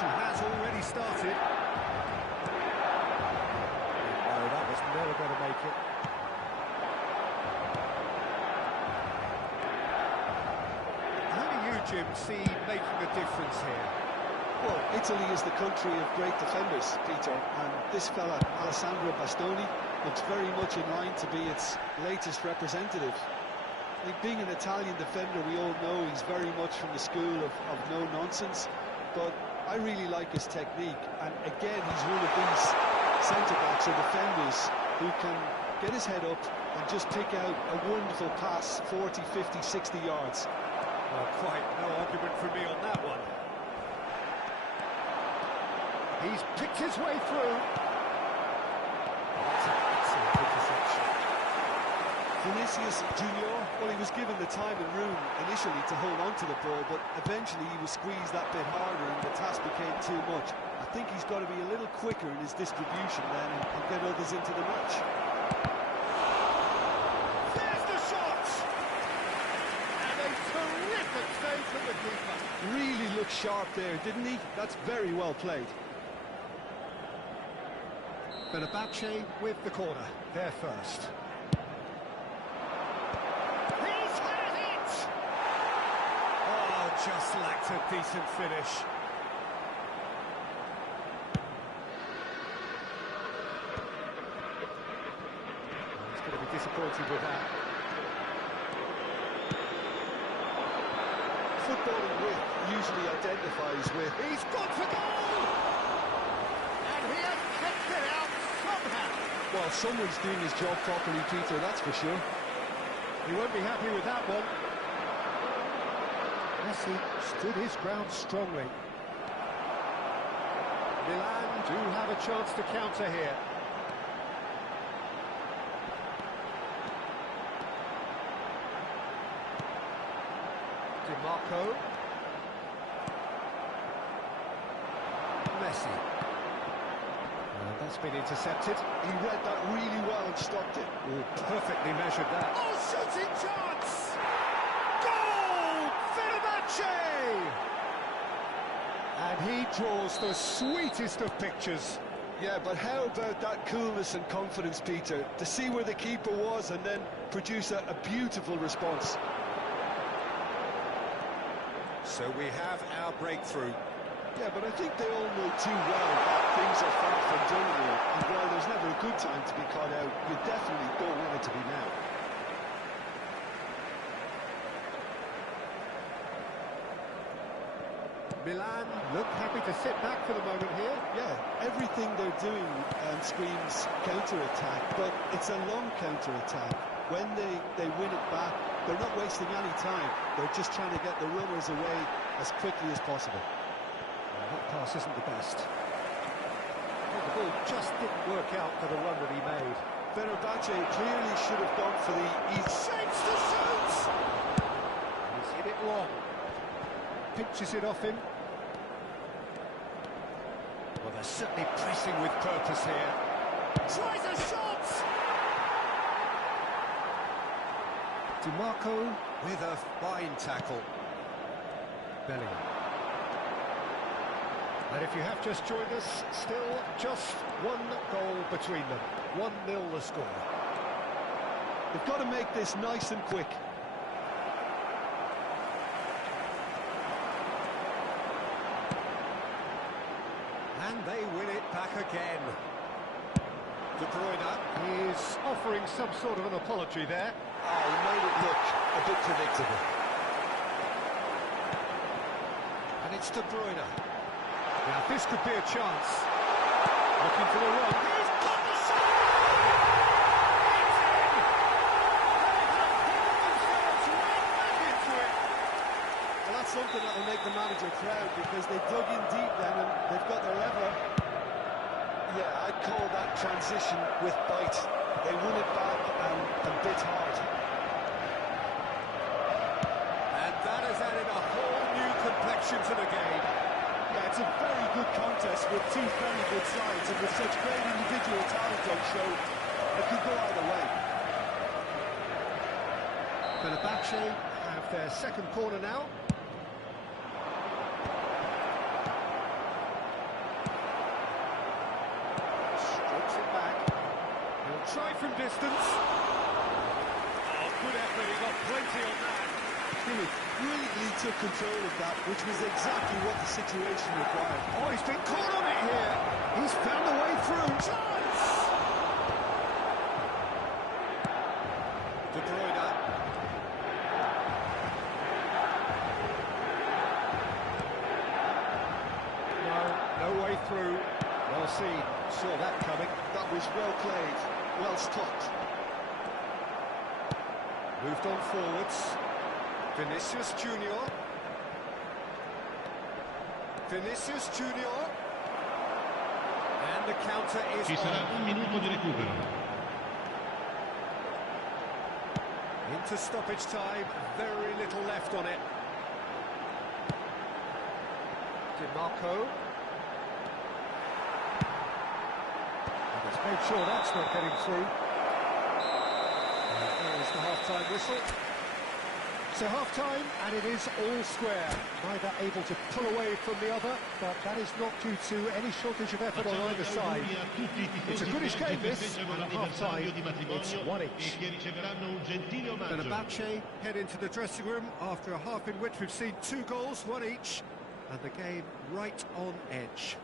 possession has already started. No, that was never going to make it. How do you, Jim, see making a difference here? Well, Italy is the country of great defenders, Peter, and this fella, Alessandro Bastoni, looks very much in line to be its latest representative. I think being an Italian defender, we all know he's very much from the school of no-nonsense, but I really like his technique, and again, he's one of these centre-backs or defenders who can get his head up and just pick out a wonderful pass, 40, 50, 60 yards. Well, quite no argument from me on that one. He's picked his way through. That's an excellent interception. Vinicius Junior, well, he was given the time and room initially to hold on to the ball, but eventually he was squeezed that bit harder and the task became too much. I think he's got to be a little quicker in his distribution then and get others into the match. There's the shot! And a terrific save from the keeper. Really looked sharp there, didn't he? That's very well played. Fenerbahce with the corner, there first. He's had it! Oh, just lacked a decent finish. He's going to be disappointed with that. Footballing width usually identifies with... He's got to goal! And he has kept it out somehow. Well, someone's doing his job properly, Peter, that's for sure. He won't be happy with that one. Messi stood his ground strongly. Milan do have a chance to counter here. Di Marco. Messi. And that's been intercepted. He read that really well and stopped it. Oh, perfectly measured that. Oh, shooting chance! Goal! Fenerbahce! And he draws the sweetest of pictures. Yeah, but how about that coolness and confidence, Peter, to see where the keeper was and then produce a beautiful response. So we have our breakthrough. Yeah, but I think they all know too well that things are far from done here, and while there's never a good time to be caught out, you definitely don't want it to be now. Milan look happy to sit back for the moment here. Yeah, everything they're doing screams counter-attack, but it's a long counter-attack. When they win it back, they're not wasting any time. They're just trying to get the runners away as quickly as possible. That pass isn't the best. Well, the ball just didn't work out for the run that he made. Fenerbahce clearly should have gone for the easy... Shapes to shoot! He's hit it long. Pinches it off him. Well, they're certainly pressing with purpose here. Tries a shot! Di Marco with a fine tackle. Bellingham. And if you have just joined us, still just one goal between them. 1-0 the score. They've got to make this nice and quick. And they win it back again. De Bruyne is offering some sort of an apology there. Oh, he made it look a bit predictable. And it's De Bruyne. Now this could be a chance. Looking for the run. He's got the shot! It's in! They have pulled themselves right back into it. Well, that's something that will make the manager proud, because they dug in deep then and they've got their leveler. Yeah, I'd call that transition with bite. They won it back and bit hard. And that has added a whole new complexion to the game. Yeah, it's a very good contest with two very good sides, and with such great individual talent on show, it could go either way. Fenerbahce have their second corner now. try from distance. Oh, good effort, he got plenty on that. Kimmich brilliantly took control of that, which was exactly what the situation required. Oh, he's been caught on it here. He's found a way through. Chance! De Bruyne. No way through. Well seen. Saw that coming. That was well played, well stopped. Moved on forwards. Vinicius Junior. Vinicius Junior. And the counter is Ci sarà on. un minuto di recupero. Into stoppage time. Very little left on it. Di Marco. And he's made sure that's not getting through. And there is the half-time whistle. So half-time, and it is all square. Neither able to pull away from the other, but that is not due to any shortage of effort on either side. It's a goodish game, this, and at half-time, it's one each. Fenerbahce head into the dressing room after a half in which we've seen 2 goals, 1 each, and the game right on edge.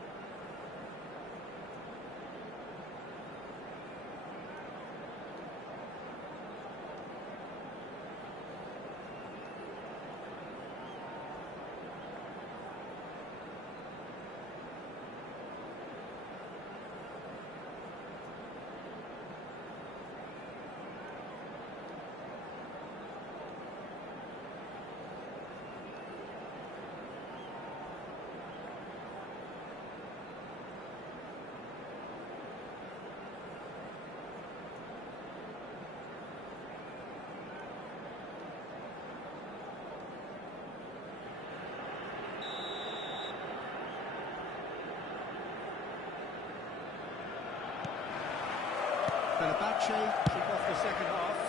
Fenerbahce kick off the second half.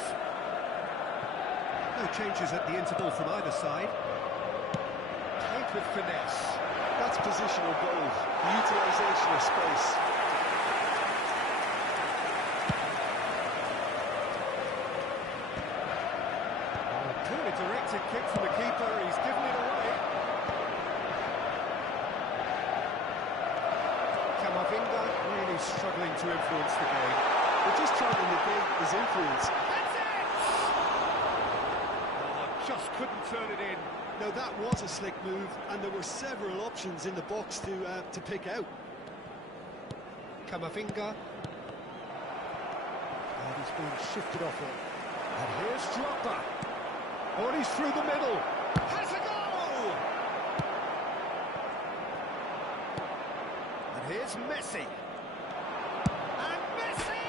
No changes at the interval from either side. Played with finesse. That's positional goal, the utilisation of space. A clearly directed kick from the keeper, he's given it away. Camavinga really struggling to influence the game. They're just trying to negate his influence. That's it! Oh, just couldn't turn it in. Now that was a slick move, and there were several options in the box to pick out. Camavinga. And he's been shifted off it. And here's Drogba. Oh, and he's through the middle. Has a goal! And here's Messi. And Messi!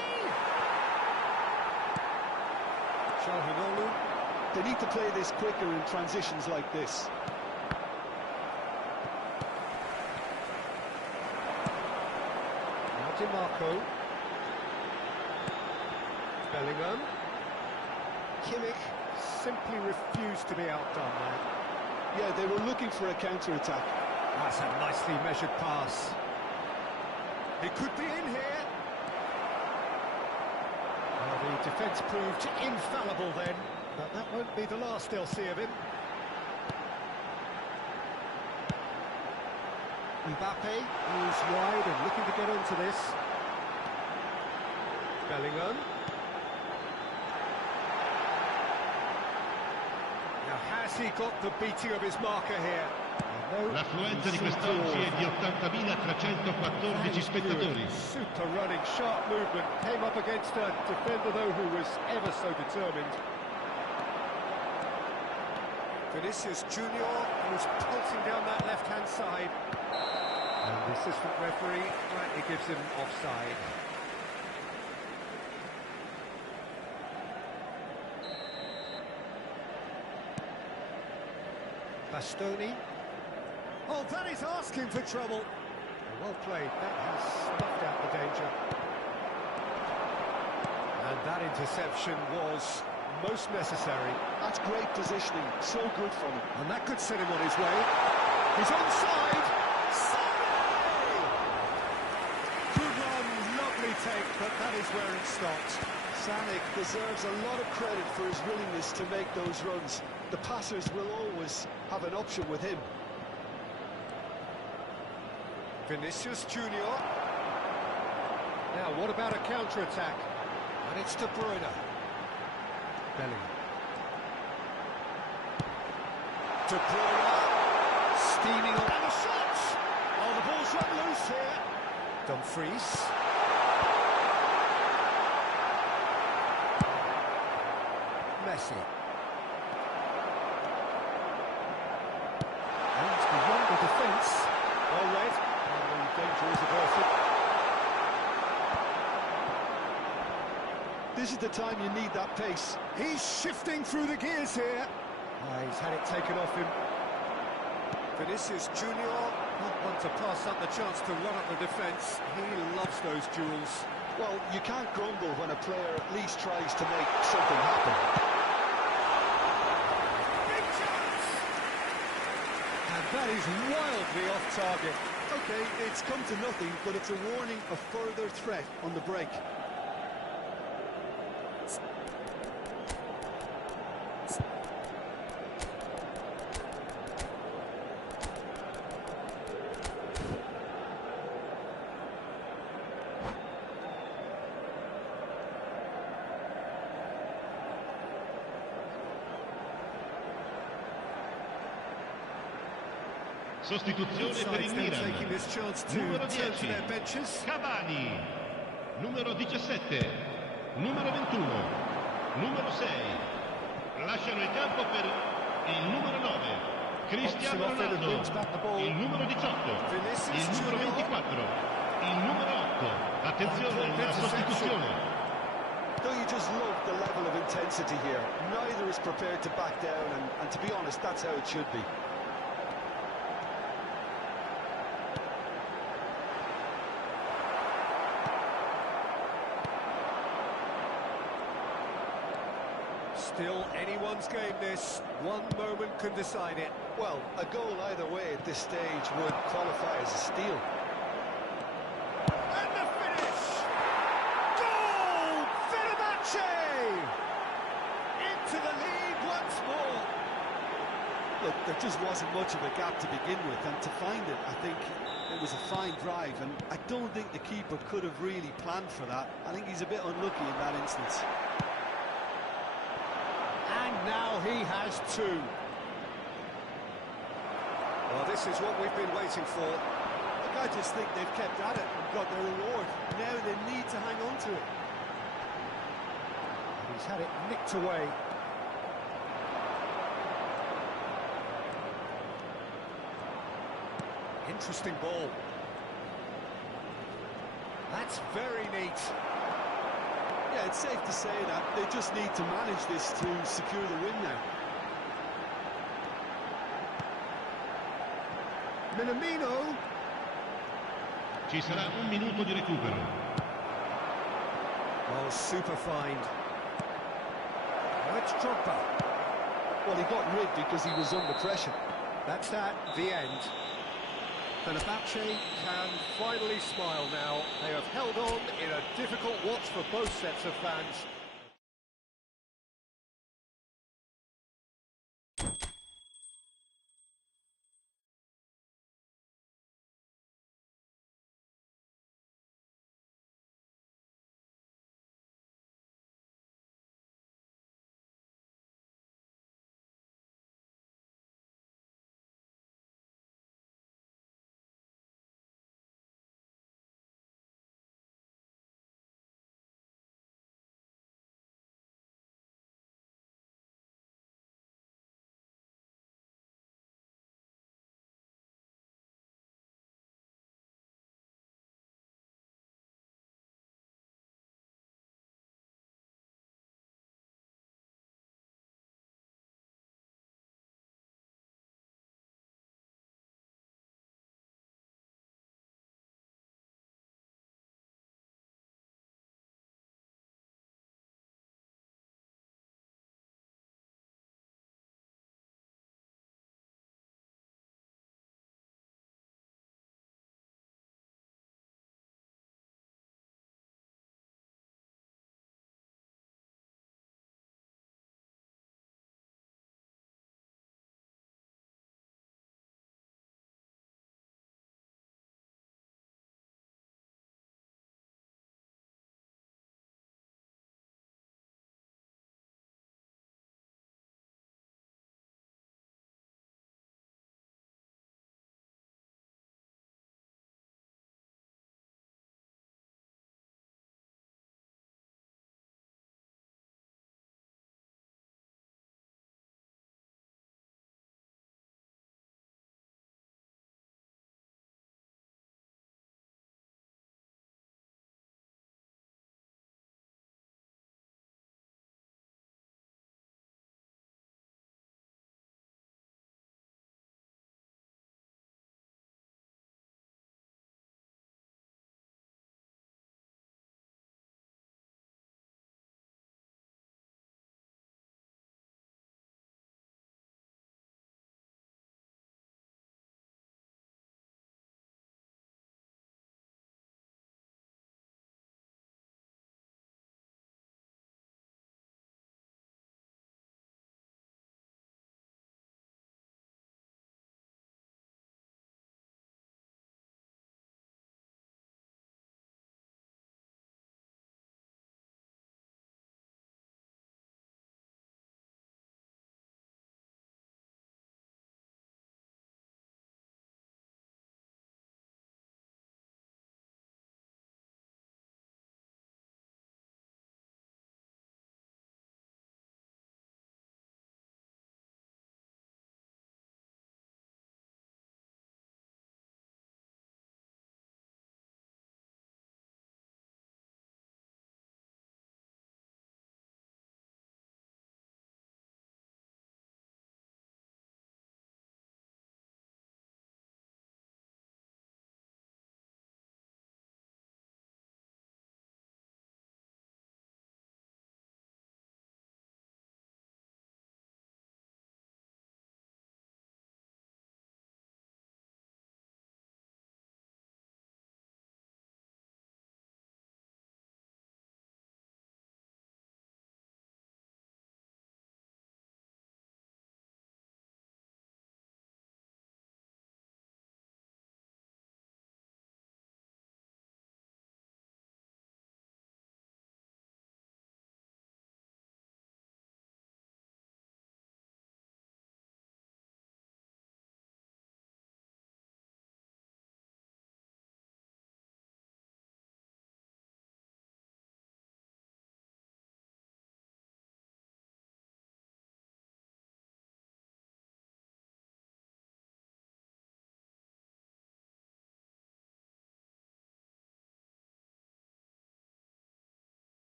Çalhanoğlu. They need to play this quicker in transitions like this. Now Di Marco. Bellingham. Kimmich simply refused to be outdone there. Yeah, they were looking for a counter-attack. That's a nicely measured pass. It could be in here. Well, the defence proved infallible then, but that won't be the last they'll see of him. Mbappe moves wide and looking to get onto this. Bellingham. Now, has he got the beating of his marker here? L'affluenza di quest'oggi è di 80.314 spettatori. Super running, sharp movement. Came up against a defender, though, who was ever so determined. Vinicius Junior, who's pulsing down that left-hand side. And the assistant referee rightly gives him offside. Bastoni. Oh, that is asking for trouble. Well played, that has snuffed out the danger. And that interception was most necessary. That's great positioning, so good from him. And that could set him on his way. He's onside! Good run, lovely take, but that knows where it stopped. Sanik deserves a lot of credit for his willingness to make those runs. The passers will always have an option with him. Vinicius Junior. Now, what about a counter-attack? And it's De Bruyne. Bellingham. De Bruyne. Steaming on. And the shot! Oh, the ball's run loose here. Dumfries. Messi. And beyond the defence. Well read. And the danger is averted. This is the time you need that pace. He's shifting through the gears here. He's had it taken off him. Vinicius Junior, not one to pass up the chance to run up the defence. He loves those duels. Well, you can't grumble when a player at least tries to make something happen. Big chance! And that is wildly off target. Okay, it's come to nothing, but it's a warning of further threat on the break. Sostituzione per il Milan. Taking this chance to Numero turn to 10, their benches. Cavani. Numero 17, numero 21, numero 6. Lasciano il campo per il numero 9, Cristiano Ronaldo. Il numero 18, il numero 24, il numero 8. Attenzione, una sostituzione. Don't you just love the level of intensity here? Neither is prepared to back down, and to be honest, that's how it should be. Still anyone's game this. One moment can decide it. Well, a goal either way at this stage would qualify as a steal. And the finish! Goal! Fenerbahce! Into the lead once more. Look, there just wasn't much of a gap to begin with, and to find it, I think it was a fine drive, and I don't think the keeper could have really planned for that. I think he's a bit unlucky in that instance. And now he has two. Well, this is what we've been waiting for. Look, I just think they've kept at it and got their reward. Now they need to hang on to it. He's had it nicked away. Interesting ball. That's very neat. Yeah, it's safe to say that they just need to manage this to secure the win now. Minamino. Ci sarà un minuto di recupero. Oh, super find. Oh, it's Drogba. Well, he got rid because he was under pressure. That's that, the end. Fenerbahce can finally smile now. They have held on in a difficult watch for both sets of fans.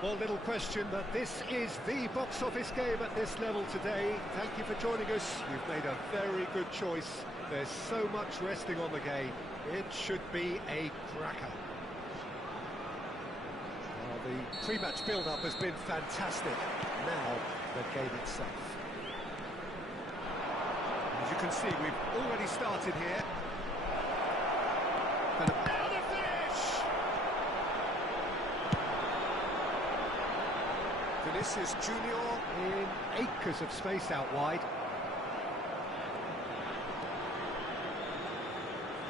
Well, little question that this is the box office game at this level today. Thank you for joining us. You've made a very good choice. There's so much resting on the game. It should be a cracker. Well, the pre-match build-up has been fantastic. Now, the game itself. As you can see, we've already started here. And another finish! Vinicius Junior in acres of space out wide.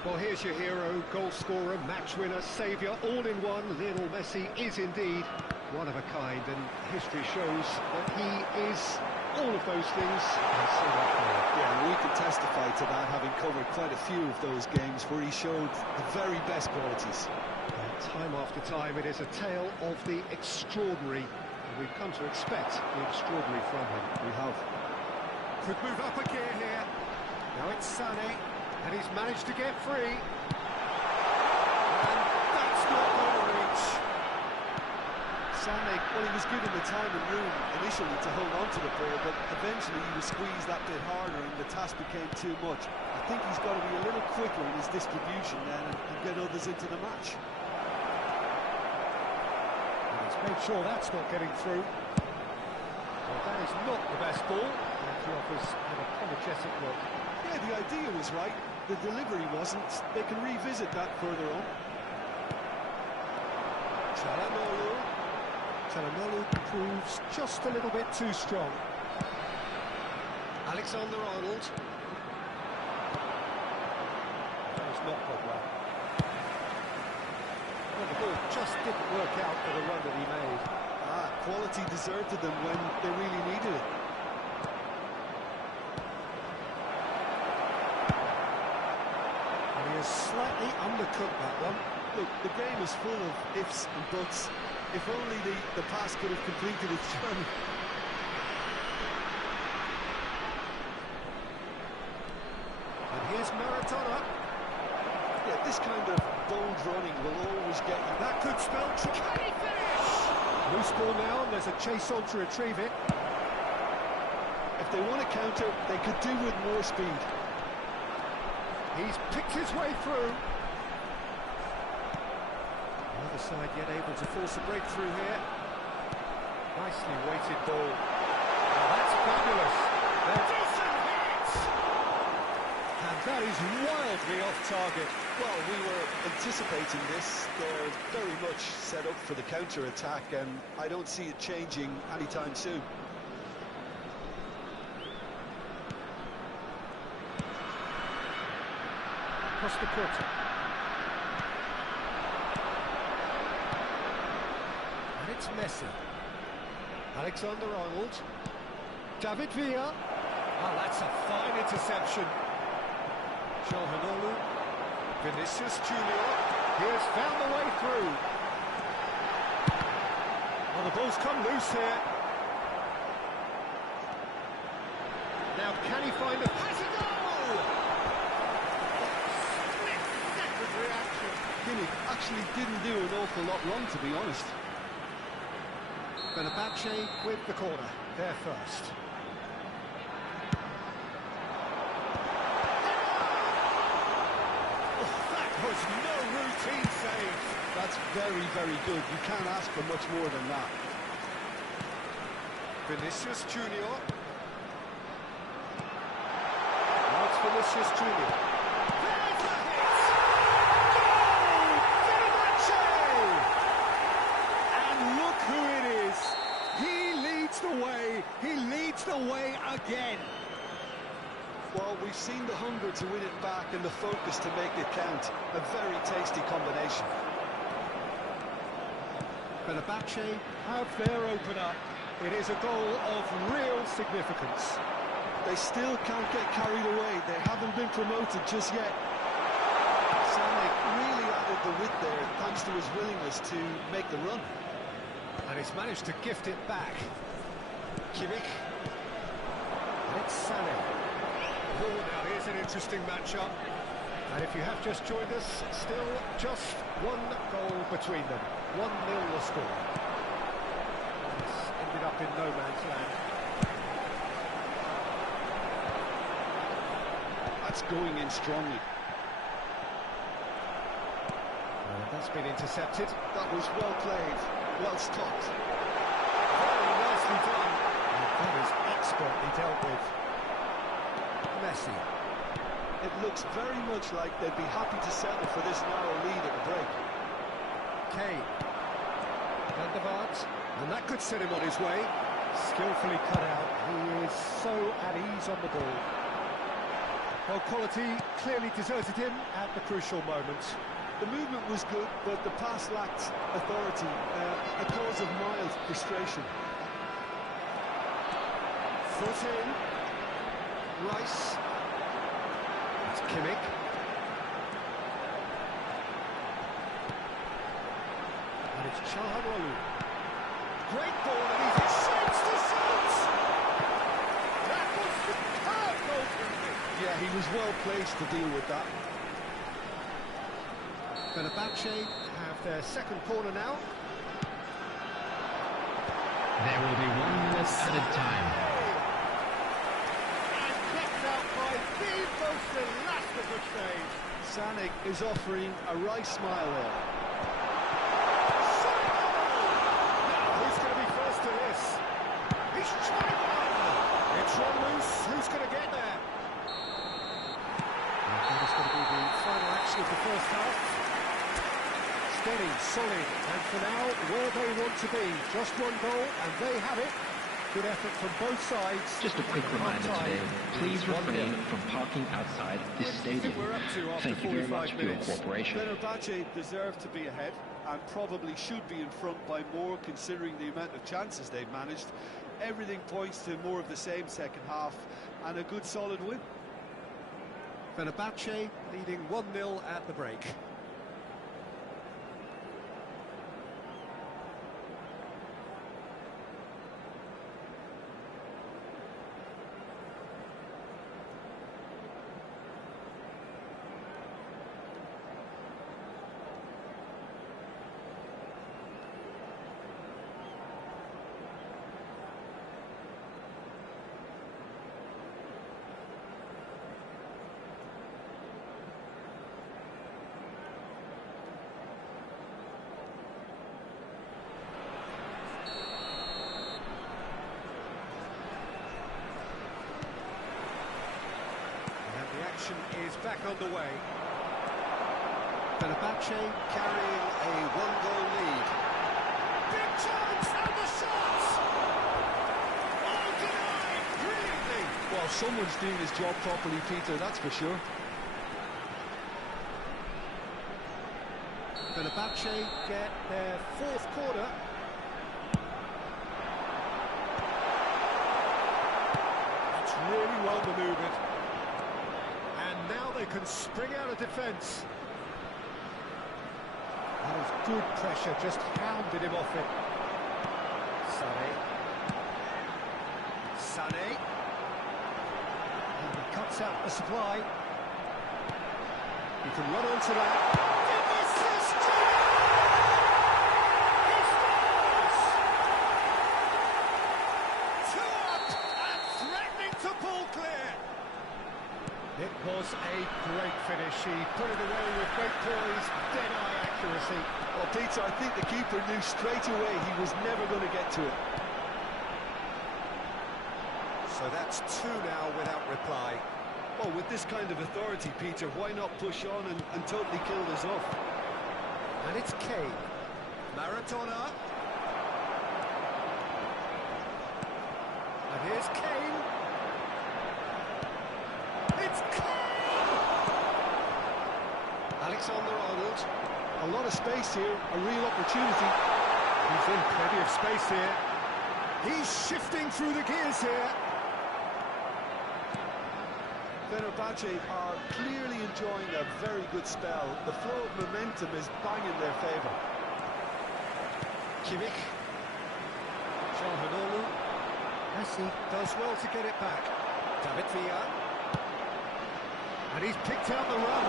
Well, here's your hero, goal scorer, match winner, saviour, all in one. Lionel Messi is indeed one of a kind, and history shows that he is all of those things and so much more. Yeah, we can testify to that, having covered quite a few of those games where he showed the very best qualities. And time after time, it is a tale of the extraordinary, and we've come to expect the extraordinary from him. We have. Could move up a gear here. Now it's Sané, and he's managed to get free. And that's not going to reach. Sané, well, he was given the time and room initially to hold on to the ball, but eventually he was squeezed that bit harder and the task became too much. I think he's got to be a little quicker in his distribution then and get others into the match. And he's made sure that's not getting through. Well, that is not the best ball, and he offers an apologetic look. Yeah, the idea was right, the delivery wasn't. They can revisit that further on. Çalhanoğlu proves just a little bit too strong. Alexander-Arnold. That was not gone well. Well, the ball just didn't work out for the run that he made. Quality deserted them when they really needed it. And he has slightly undercooked that one. Look, the game is full of ifs and buts. If only the pass could have completed its journey. And here's Maradona. Yeah, this kind of bold running will always get you. That could spell trouble. Can he finish? Loose ball now, and there's a chase on to retrieve it. If they want to counter, they could do with more speed. He's picked his way through. The other side yet able to force a breakthrough here. Nicely weighted ball. Oh, that's fabulous. Decent hit! And that is wildly off target. Well, we were anticipating this. They're very much set up for the counter-attack, and I don't see it changing anytime soon. Costa Curta. And it's Messi. Alexander-Arnold. David Villa. Oh, that's a fine interception. Çalhanoğlu. Vinicius Junior. He has found the way through. Well, the ball's come loose here. Now, can he find a... Has a goal! actually didn't do an awful lot wrong, to be honest. Fenerbahce with the corner, there first. Oh, that was no routine save. That's very, very good. You can't ask for much more than that. Vinicius Junior. Now it's Vinicius Junior. There's the hit! Goal! Fenerbahce! And look who it is. He leads the way. He leads the way again. Well, we've seen the hunger to win it back and the focus to make it count. A very tasty combination. Fenerbahce have their opener. It is a goal of real significance. They still can't get carried away. They haven't been promoted just yet. Sanek really added the width there thanks to his willingness to make the run. And he's managed to gift it back. Kimmich. And it's Sané. Oh, now here's an interesting matchup. And if you have just joined us, still just one goal between them. 1-0 the score. It's ended up in no man's land. That's going in strongly. That's been intercepted. That was well played, well stopped. Very nicely done. And that is expertly dealt with. Messi. It looks very much like they'd be happy to settle for this narrow lead at the break. Kane. Van der Vaart. And that could set him on his way. Skillfully cut out. He is so at ease on the ball. Well, quality clearly deserted him at the crucial moment. The movement was good, but the pass lacked authority, a cause of mild frustration. Foot in. Rice. It's Kimmich. And it's Çalhanoğlu. Great ball, and he's shapes to shoot! That was superb goalkeeping! Yeah, he was well placed to deal with that. Fenerbahce have their second corner now. There will be 1 minute added time. And kept out by the most elastic save. Sanek is offering a right smile there. Now, who's going to be first to this? He's trying one! It's run loose. Who's going to get there? And that is going to be the final action of the first half. Steady, solid, and for now, where they want to be. Just one goal, and they have it. Good effort from both sides. Just a quick reminder today, please refrain from parking outside this stadium. Thank you very much for your cooperation. Fenerbahce deserve to be ahead and probably should be in front by more considering the amount of chances they've managed. Everything points to more of the same second half and a good solid win. Fenerbahce leading 1-0 at the break. Is back underway. Fenerbahce carrying a 1-goal lead. Big chance and the shot! Oh, denied brilliantly! Well, someone's doing his job properly, Peter, that's for sure. Fenerbahce get their fourth corner. That's really well manoeuvred. Now they can spring out of defence. That was good pressure, just hounded him off it. Sané. And he cuts out the supply. He can run onto that. Vinicius Junior! It was a great finish. He put it away with great poise, dead-eye accuracy. Well, Peter, I think the keeper knew straight away he was never going to get to it. So that's two now without reply. Well, with this kind of authority, Peter, why not push on and totally kill this off? And it's Kane. Maradona. And here's Kane. It's Kane! Alexander-Arnold. A lot of space here, a real opportunity. He's in plenty of space here. He's shifting through the gears here. Fenerbahce are clearly enjoying a very good spell. The flow of momentum is bang in their favour. Kimmich. Çalhanoğlu. Messi does well to get it back. David Villa. And he's picked out the run.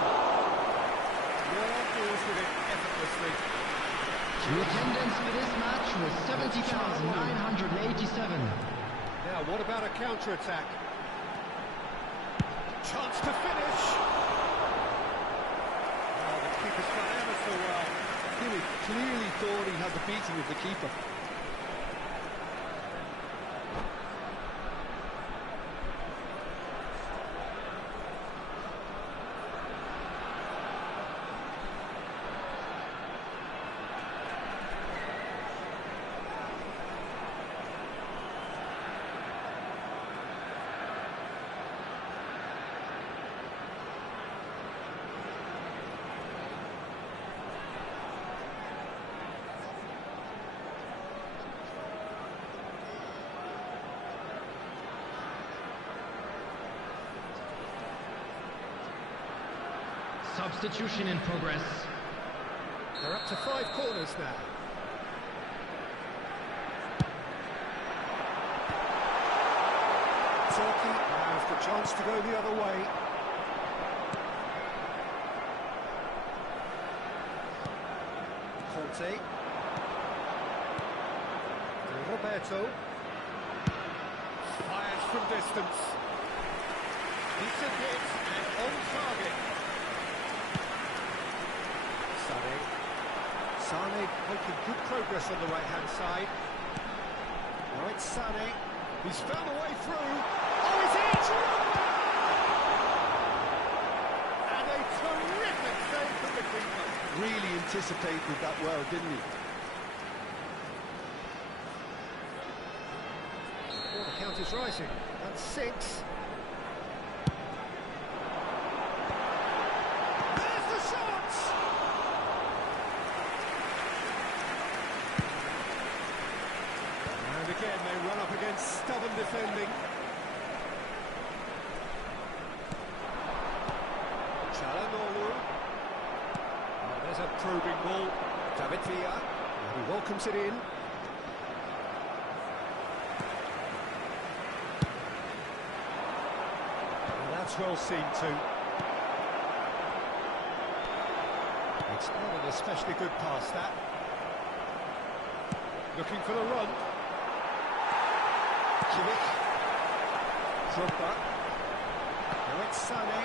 Well, deals with it effortlessly. The attendance for this match was 70,987. Now, what about a counter-attack? Chance to finish. Oh, the keeper's done ever so well. He clearly thought he had the beating of the keeper. Substitution in progress. They're up to 5 corners now. Turkey has the chance to go the other way. Conte. Roberto. Fires from distance. Decent hit and on target. Sane making good progress on the right-hand side. Now it's Sane. He's found a way through. Oh, he's in! And a terrific save from the keeper. Really anticipated that well, didn't he? Well, the count is rising. That's 6. There's the shot! And again, they run up against stubborn defending. Çalhanoğlu. Oh, there's a probing ball. David Villa. He welcomes it in. And that's well seen too. It's not an especially good pass, that. Looking for the run. Kimmich. Drogba. Now it's Sane.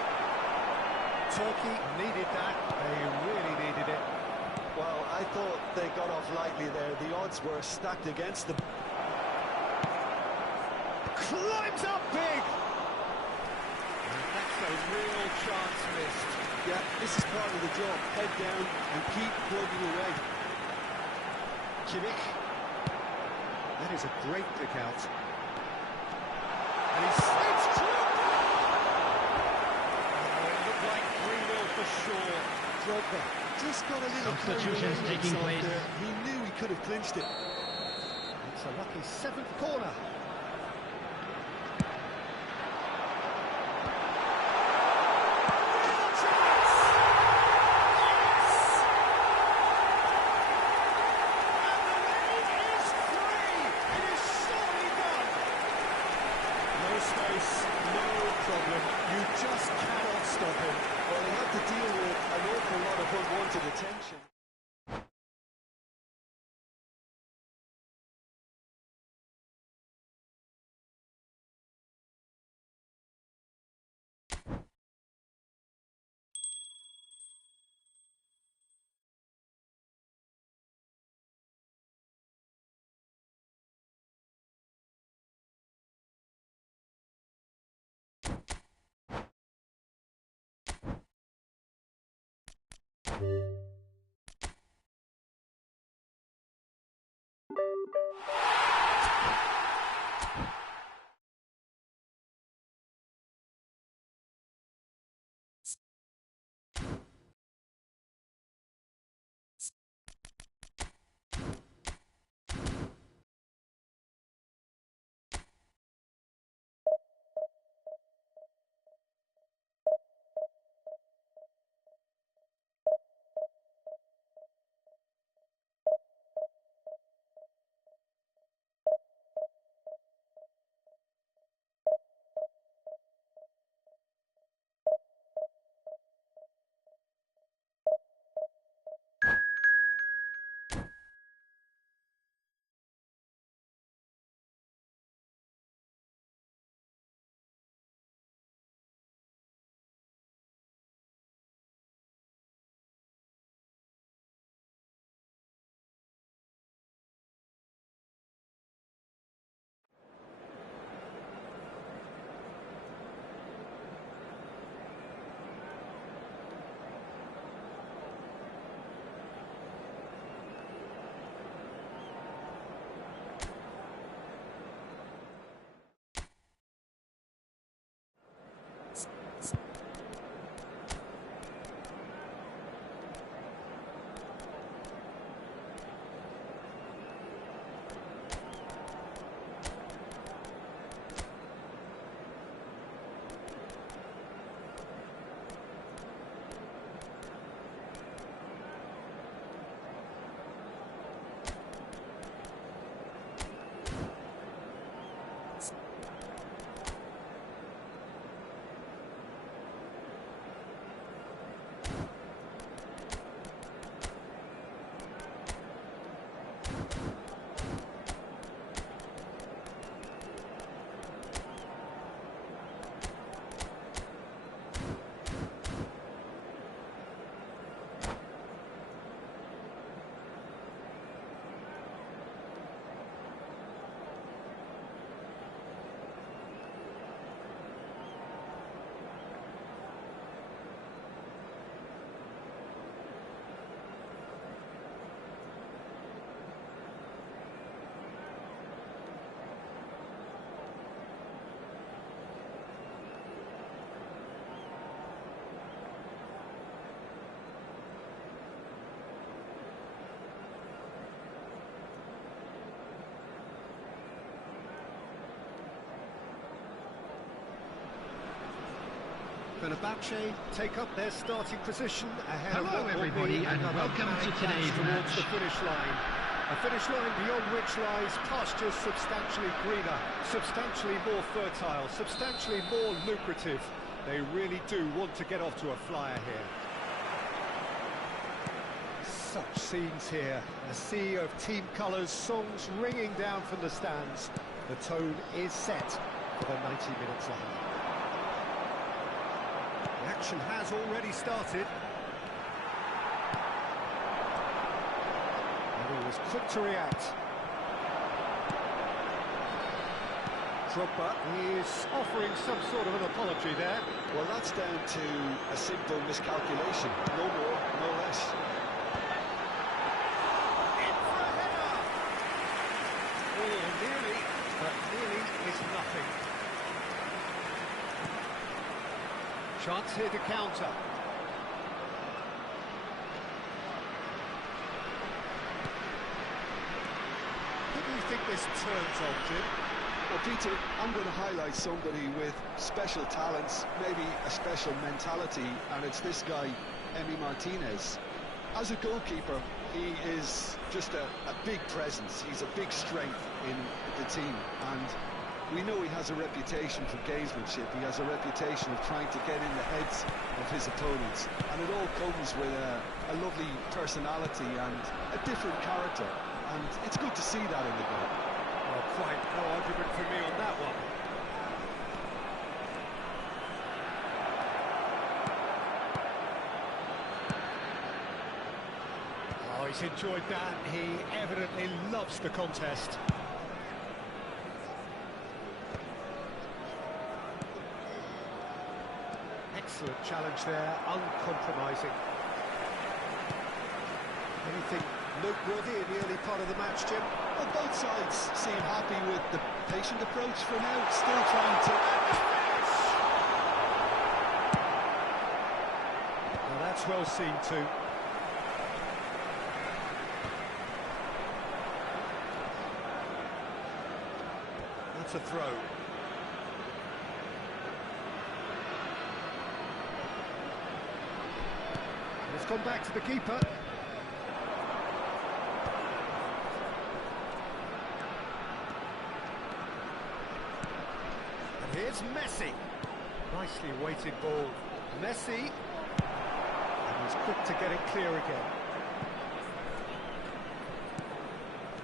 Turkey needed that. They really needed it. Well, I thought they got off lightly there. The odds were stacked against them. Climbs up big. And that's a real chance missed. Yeah, this is part of the job. Head down and keep plugging away. Kimmich. That is a great pick out. And he's true. Oh, it looked like 3-0 for sure. Drogba just got a little Substitutions taking place. there. He knew he could have clinched it. It's a lucky 7th corner. Real chance! Yes! And the lead is free! It is surely done! No space, no problem. You just cannot stop him. Well, they have to deal with an awful lot of unwanted attention. Fenerbahce take up their starting position ahead Hello, of what will everybody, be and another welcome to mad today's dash towards match. the finish line. A finish line beyond which lies pastures substantially greener, substantially more fertile, substantially more lucrative. They really do want to get off to a flyer here. Such scenes here, a sea of team colours, songs ringing down from the stands. The tone is set for the 90 minutes ahead. The action has already started. And he was quick to react. Drogba is offering some sort of an apology there. Well, that's down to a simple miscalculation. No more, no less. In for a header! Oh, nearly, but nearly is nothing. Chance here to counter. Who do you think this turns on, Jim? Well, Peter, I'm going to highlight somebody with special talents, maybe a special mentality, and it's this guy, Emi Martinez. As a goalkeeper, he is just a big presence. He's a big strength in the team, and we know he has a reputation for gamesmanship. He has a reputation of trying to get in the heads of his opponents, and it all comes with a lovely personality and a different character, and it's good to see that in the goal. Well, quite no argument for me on that one. Oh, he's enjoyed that. He evidently loves the contest. Excellent challenge there, uncompromising. Anything noteworthy in the early part of the match, Jim? Well, both sides seem happy with the patient approach for now, still trying to... Well, that's well seen too. That's a throw. It's gone back to the keeper. And here's Messi. Nicely weighted ball. Messi. And he's quick to get it clear again.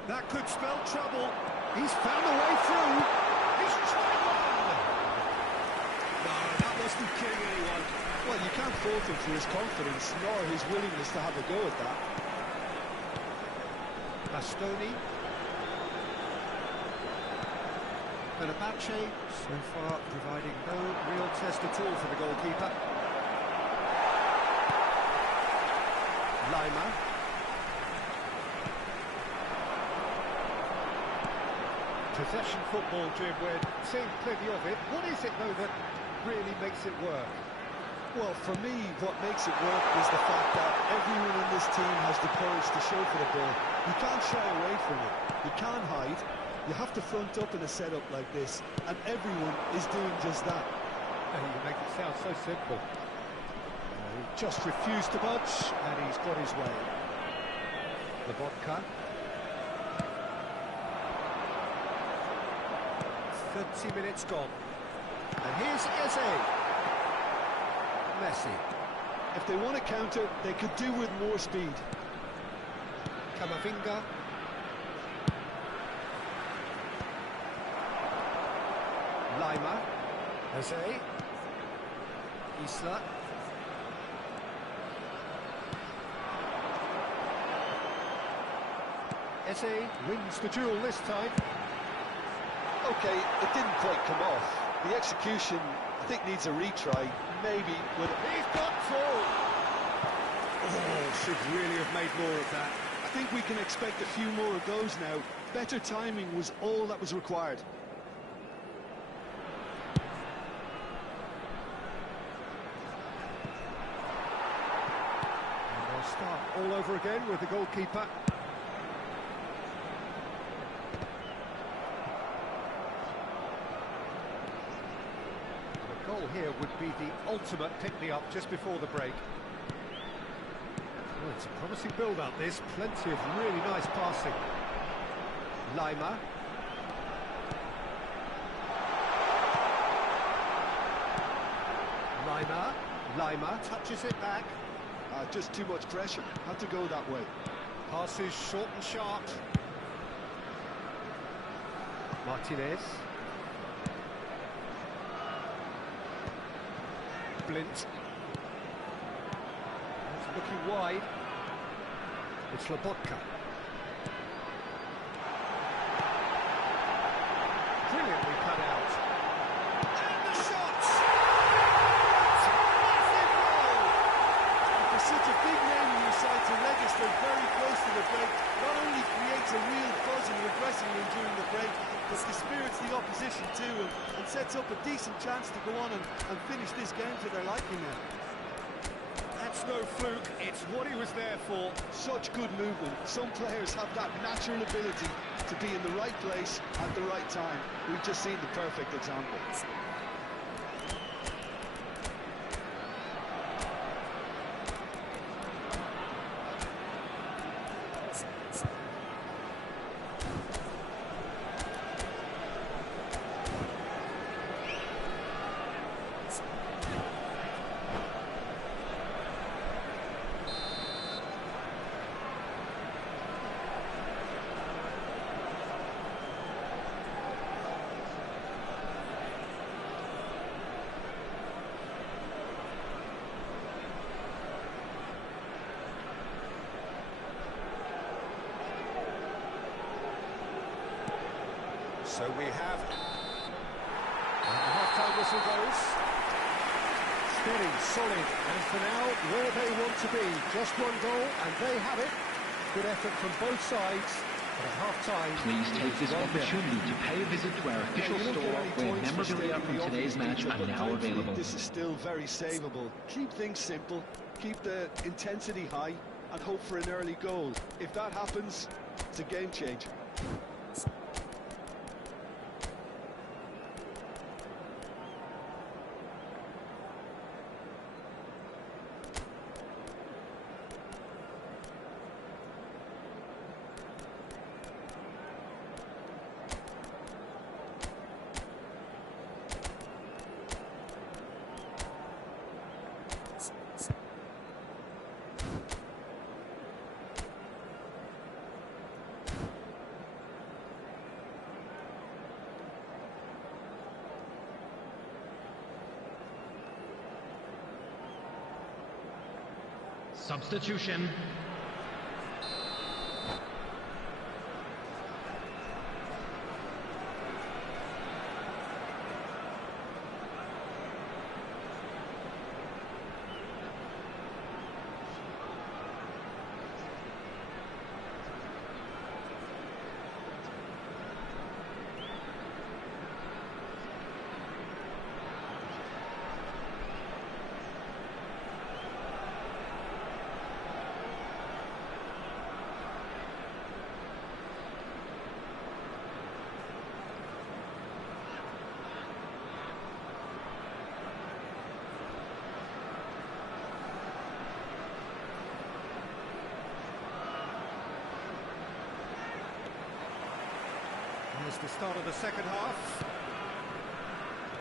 That could spell trouble. He's found a way through. He's tried one. No, that wasn't killing anyone. Well, you can't fault him for his confidence, nor his willingness to have a go at that. Bastoni. Fenerbahce, so far providing no real test at all for the goalkeeper. Lima. Possession football, Jim, we're seeing plenty of it. What is it, though, that really makes it work? Well, for me, what makes it work is the fact that everyone in this team has the courage to show for the ball. You can't shy away from it. You can't hide. You have to front up in a setup like this, and everyone is doing just that. You make it sound so simple. He just refused to budge, and he's got his way. The vodka. 30 minutes gone. And here's Eze. Messi. If they want to counter, they could do with more speed. Camavinga. Lima. Eze. Isla. Eze wins the duel this time. Okay, it didn't quite come off. The execution, I think, needs a retry. Maybe with... He's got full! Oh, should really have made more of that. I think we can expect a few more of those now. Better timing was all that was required. And they'll start all over again with the goalkeeper. Goal here would be the ultimate pick-me-up just before the break. Well, it's a promising build-up, this. Plenty of really nice passing. Lima. Lima touches it back. Just too much pressure. Had to go that way. Passes short and sharp. Martinez. Blint. It's looking wide. It's Lobotka. Brilliantly cut out. And the shot! Massive goal! For such a big name in your side to register very close to the break, not only creates a real buzz in your dressing room during the break, but dispirits the opposition too, and sets up a decent chance to go on and finish this game to their liking now. That's no fluke, it's what he was there for. Such good movement. Some players have that natural ability to be in the right place at the right time. We've just seen the perfect example. So we have, and the half-time whistle goes. Steady, solid, and for now, where they want to be. Just one goal, and they have it. Good effort from both sides, but at half-time... Please take this opportunity to pay a visit to our official store where memorabilia from today's match are now available. This is still very savable. Keep things simple, keep the intensity high, and hope for an early goal. If that happens, it's a game changer. Substitution. Here's the start of the second half.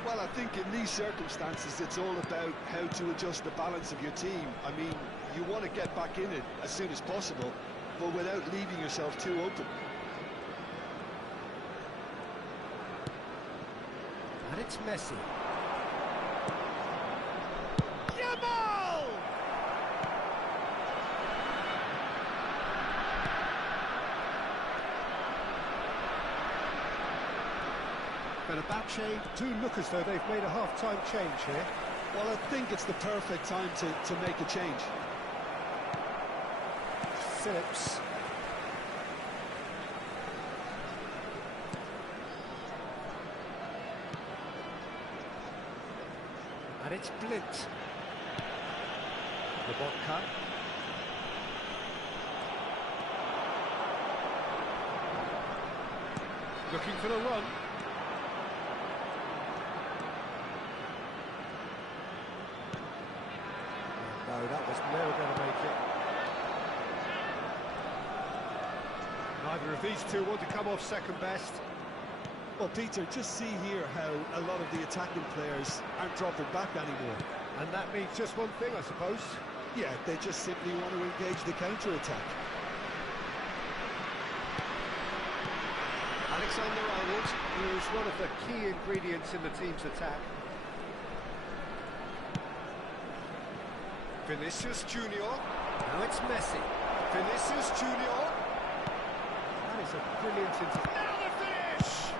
Well, I think in these circumstances, it's all about how to adjust the balance of your team. I mean, you want to get back in it as soon as possible, but without leaving yourself too open. And it's Messi. Yamal! Fenerbahce do look as though they've made a half-time change here. Well, I think it's the perfect time to make a change. Phillips. And it's Blint. Lobotka. Looking for the run. No, that was never going to make it. Neither of these two want to come off second best. Well, Peter, just see here how a lot of the attacking players aren't dropping back anymore. And that means just one thing, I suppose. Yeah, they just simply want to engage the counter-attack. Alexander-Arnold, who is one of the key ingredients in the team's attack. Vinicius Junior. Now it's Messi. Vinicius Junior. That is a brilliant interception. Now the finish!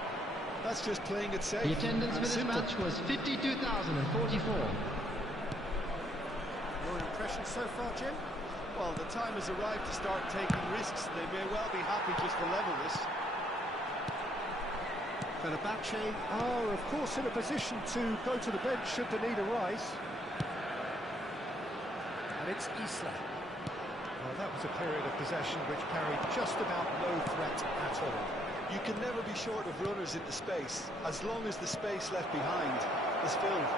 That's just playing it safe. The attendance for this match was 52,044. Your impression so far, Jim? Well, the time has arrived to start taking risks. They may well be happy just to level this. Fenerbahce are, of course, in a position to go to the bench should the need arise. And it's Isla. Well, that was a period of possession which carried just about no threat at all. You can never be short of runners into space, as long as the space left behind is filled.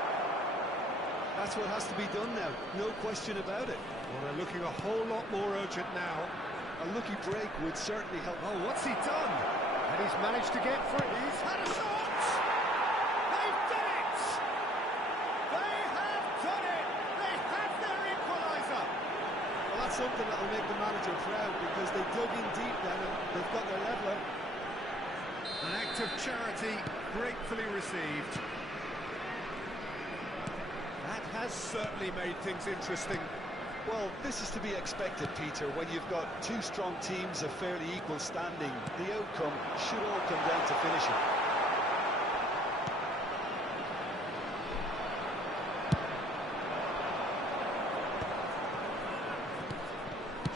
That's what has to be done now, no question about it. Well, they're looking a whole lot more urgent now. A lucky break would certainly help. Oh, what's he done? And he's managed to get free. He's had a shot! They've done it! They have done it! They have their equaliser! Well, that's something that will make the manager proud, because they dug in deep then and they've got their leveller. An act of charity gratefully received. That has certainly made things interesting. Well, this is to be expected, Peter, when you've got two strong teams of fairly equal standing. The outcome should all come down to finishing.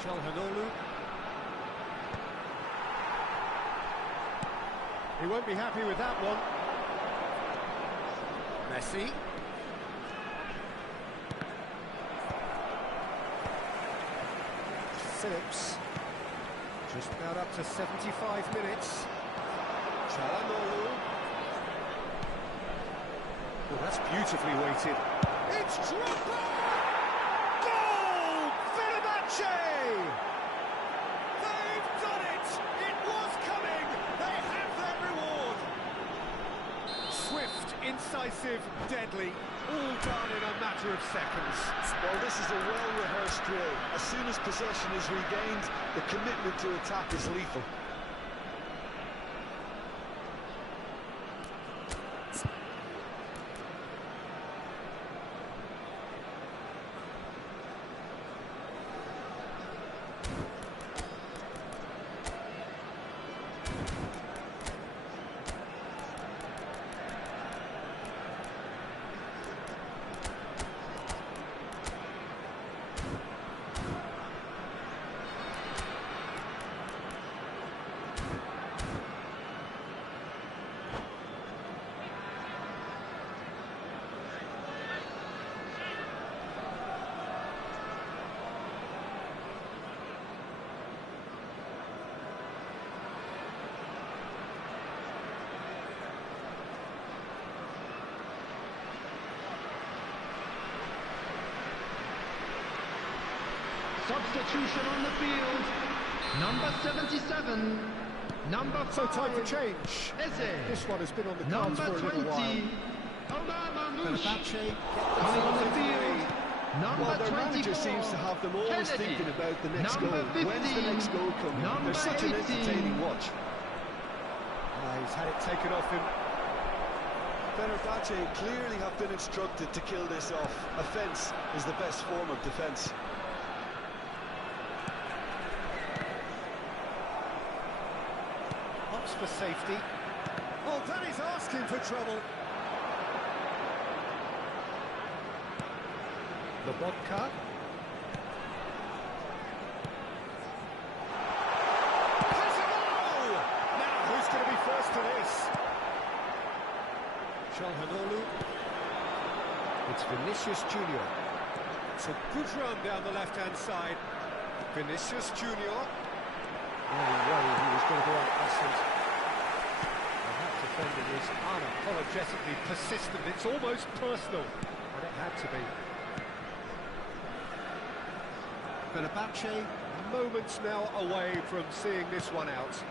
Çalhanoğlu. He won't be happy with that one. Messi. Phillips. Just about up to 75 minutes. Çalhanoğlu. Well, that's beautifully weighted. It's Drogba! Goal! Fenerbahce! They've done it! It was coming! They have their reward! Swift, incisive, deadly, all done in a matter of seconds. Well, this is a well-rehearsed drill. As soon as possession is regained, the commitment to attack is lethal. Substitution on the field. Number 77. Number 5. So time for change. Eze. This one has been on the cards Number for a little 20. while. Omar Mamouche. Fenerbahce Coming on the field. Number Well, their 24. manager seems to have them always Kennedy. thinking about the next Number goal. 15. When's the next goal coming? Number They're such an 18. entertaining watch. He's had it taken off him. Fenerbahce clearly have been instructed to kill this off. Offence is the best form of defence. Opts for safety. Oh, that is asking for trouble. The vodka. Now, who's going to be first to this? Çalhanoğlu. It's Vinicius Junior. It's a good run down the left-hand side. Vinicius Junior. Really worried he was going to be outmuscled. That defending is unapologetically persistent. It's almost personal, and it had to be. Fenerbahce moments now away from seeing this one out.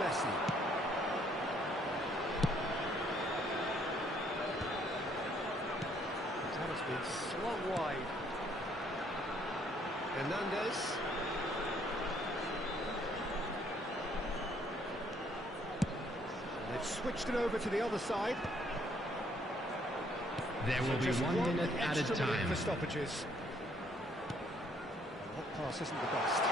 Messi. That has been slung wide. Hernandez. And they've switched it over to the other side. There will be Just 1 minute at a extra minute time. for stoppages. That pass isn't the best.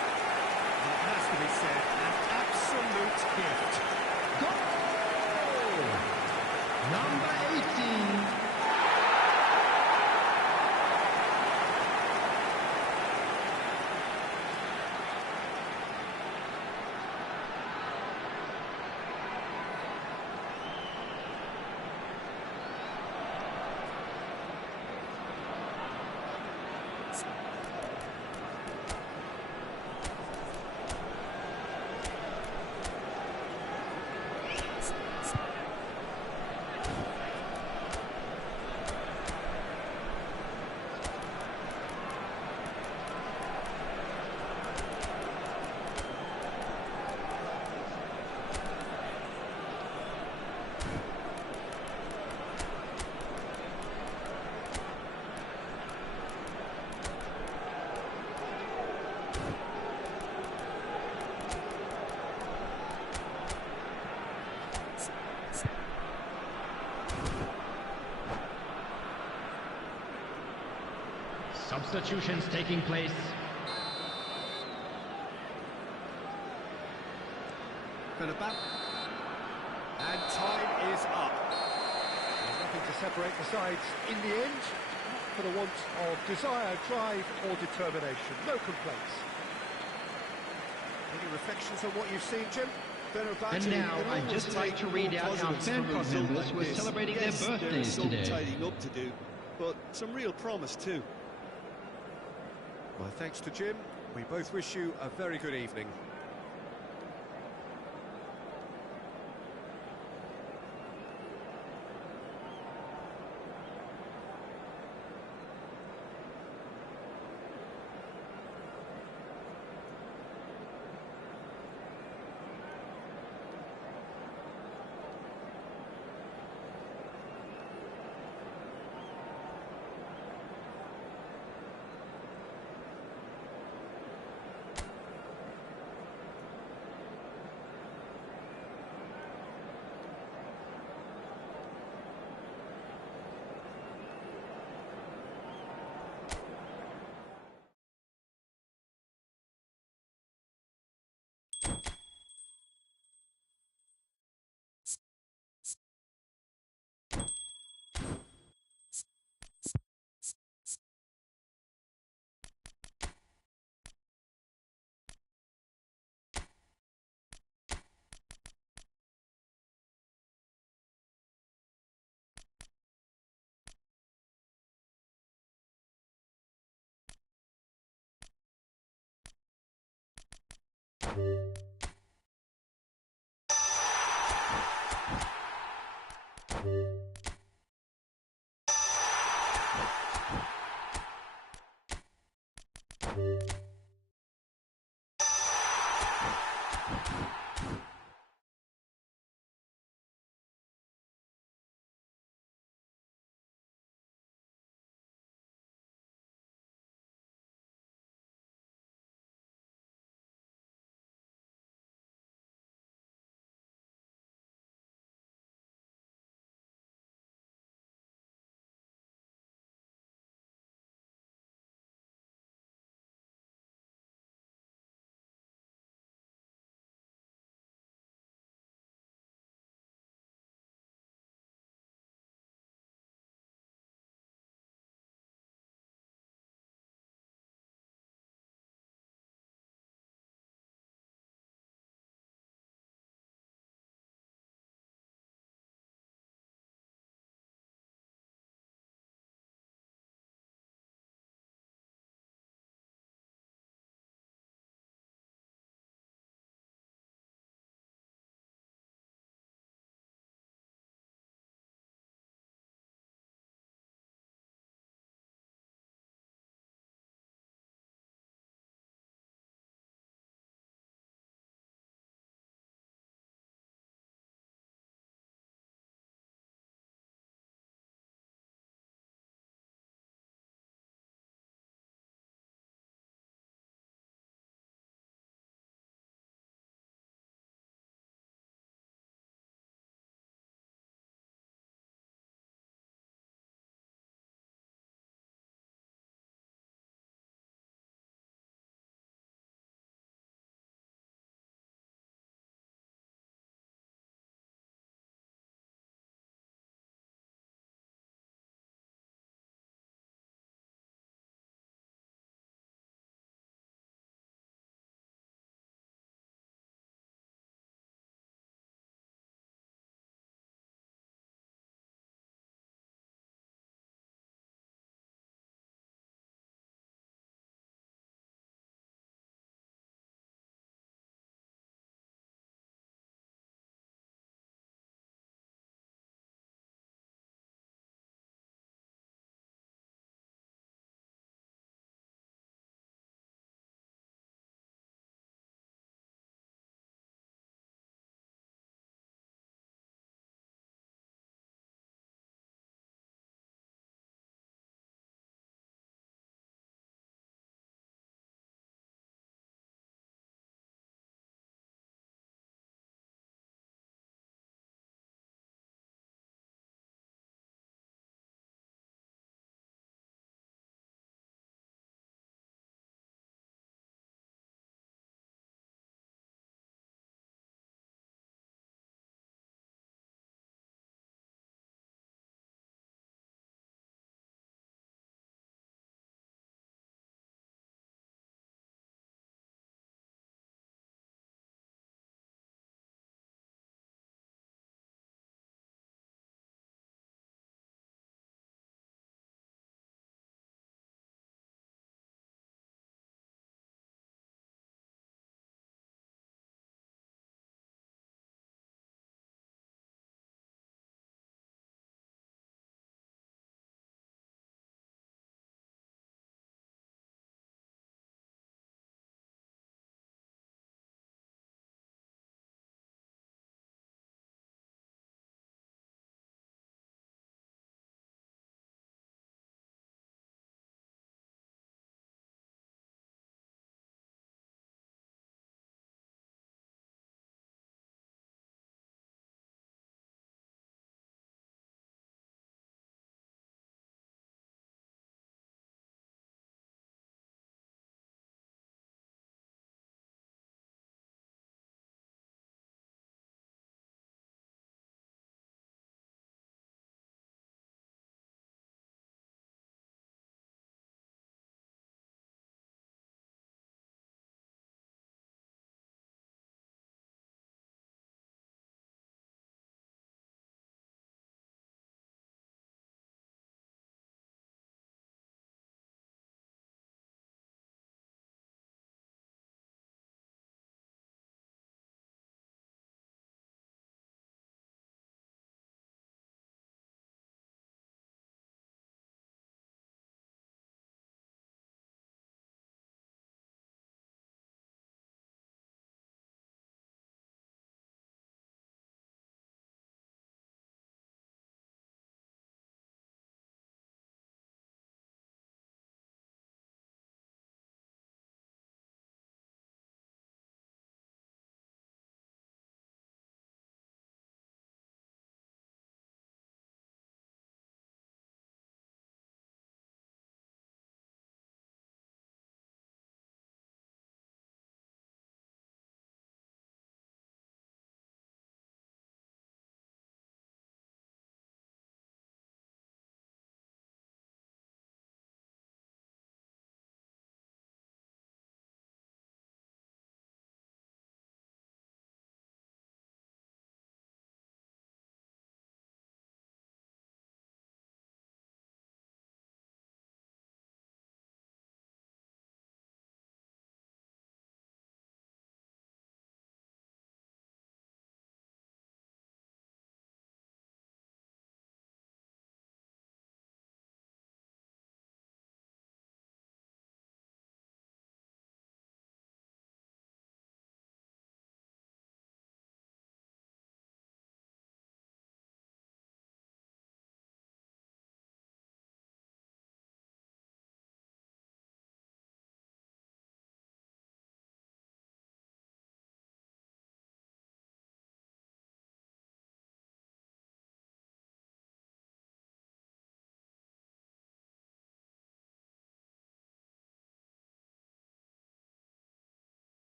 It has to be said, an absolute gift. Goal! Number 18. Substitutions taking place. Fenerbahce. And time is up. The Nothing to separate the sides in the end, not for the want of desire, drive or determination. No complaints. Any reflections on what you've seen, Jim? And now, I'd just like to read out our fan club members who are celebrating their birthdays today. There's some tidying up to do, but some real promise too. My thanks to Jim. We both wish you a very good evening.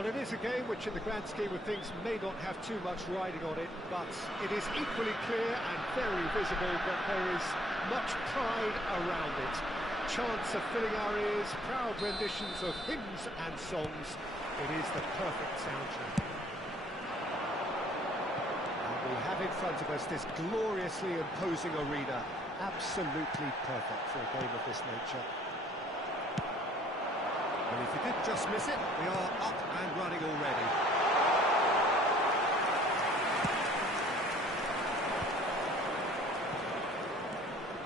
Well, it is a game which in the grand scheme of things may not have too much riding on it, but it is equally clear and very visible that there is much pride around it. Chants are filling our ears, proud renditions of hymns and songs. It is the perfect soundtrack. And we have in front of us this gloriously imposing arena. Absolutely perfect for a game of this nature. Well, if you didn't just miss it, we are up and running already.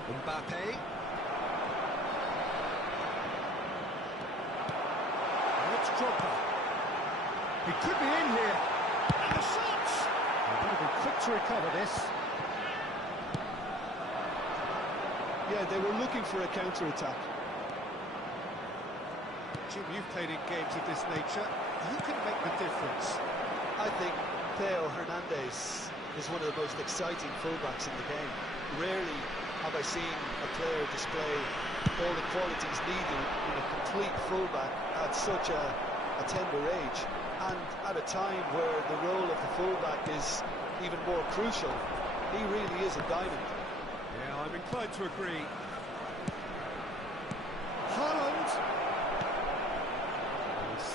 Mbappe. And it's Drogba. He could be in here. And the shots! They're going to be quick to recover this. Yeah, they were looking for a counter-attack. Jim, you've played in games of this nature. Who can make the difference? I think Theo Hernandez is one of the most exciting fullbacks in the game. Rarely have I seen a player display all the qualities needed in a complete fullback at such a tender age, and at a time where the role of the fullback is even more crucial. He really is a diamond. Yeah, I'm inclined to agree. Haaland!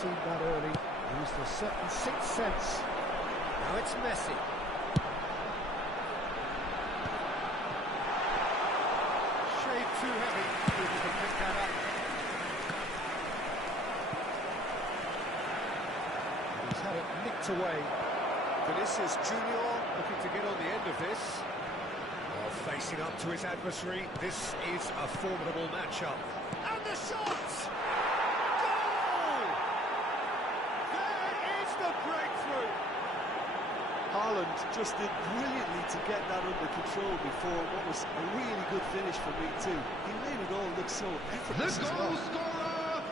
Seen that early, used a certain sixth sense. Now it's Messi. Shade too heavy, if you can pick that up. And he's had it nicked away. Vinicius Junior looking to get on the end of this. Well, facing up to his adversary, this is a formidable matchup. And the shots! Breakthrough. Haaland just did brilliantly to get that under control before what was a really good finish for me too. He made it all look so effortless The as goal well. scorer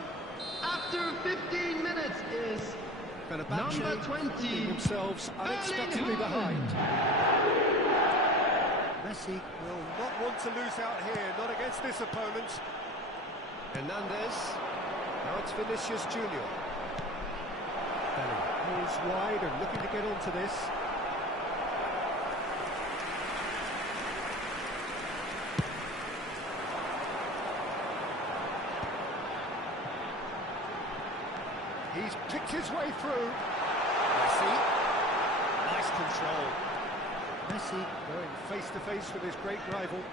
after 15 minutes is number 20, themselves unexpectedly behind. Messi will not want to lose out here, not against this opponent. Hernandez. Now it's Vinicius Junior. Pulls wide and looking to get onto this. He's picked his way through. Messi. Nice control. Messi going face to face with his great rival.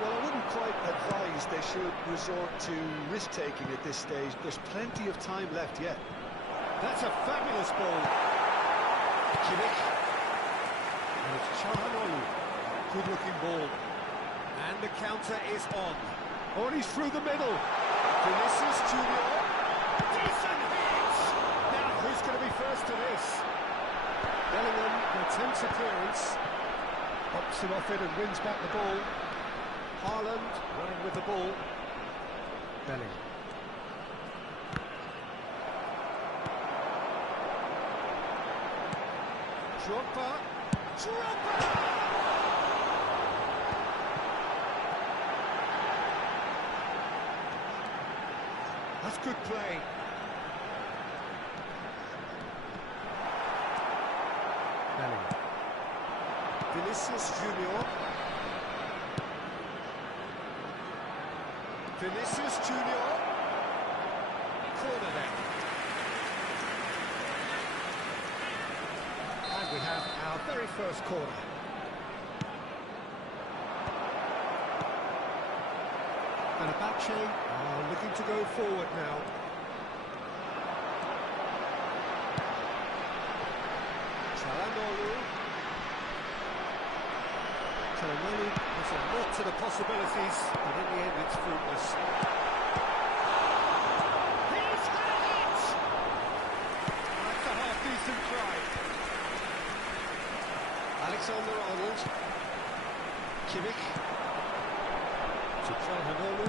Well, I wouldn't quite advise they should resort to risk-taking at this stage. There's plenty of time left yet. That's a fabulous ball. Kimmich. And it's Çalhanoğlu. Good-looking ball. And the counter is on. Oh, and he's through the middle. Vinicius Junior. Decent hit! Now, who's going to be first to this? Bellingham attempts a clearance. Pops him off it and wins back the ball. Haaland running with the ball. Bellingham. Drogba. That's good play. Bellingham. Vinicius Junior. Vinicius Junior. Corner then. And we have our very first corner. Fenerbahce are looking to go forward now. Çalhanoğlu. Çalhanoğlu has a lot to the possibilities, but in the end it's fruitless. He's got it! That's a half-decent try. Alexander-Arnold. Kimmich. To Çalhanoğlu.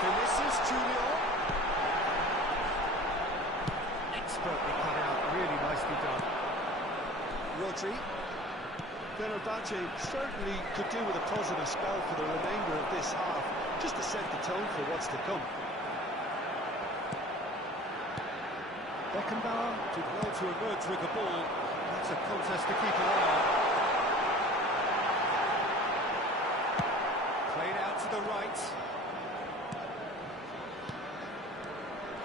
Vinicius Junior. Expertly cut out, really nicely done. Rodri. Fenerbahce certainly could do with a positive spell for the remainder of this half, just to set the tone for what's to come. Beckenbauer did well to emerge with the ball. That's a contest to keep an eye on. Played out to the right.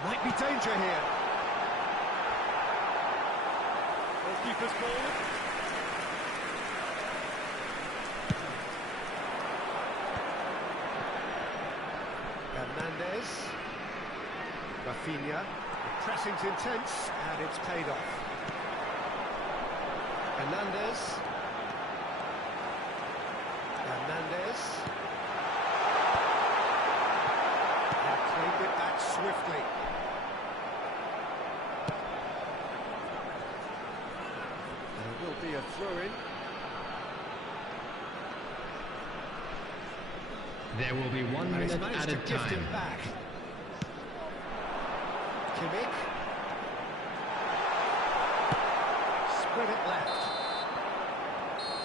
Might be danger here. Goalkeeper's ball. Hernandez. Rafinha. The pressing's intense, and it's paid off. Hernandez. Hernandez. And claimed it back swiftly. There will be a throw-in. There will be 1 And he's minute managed added to gift time. him back. Kimmich. Spread it left.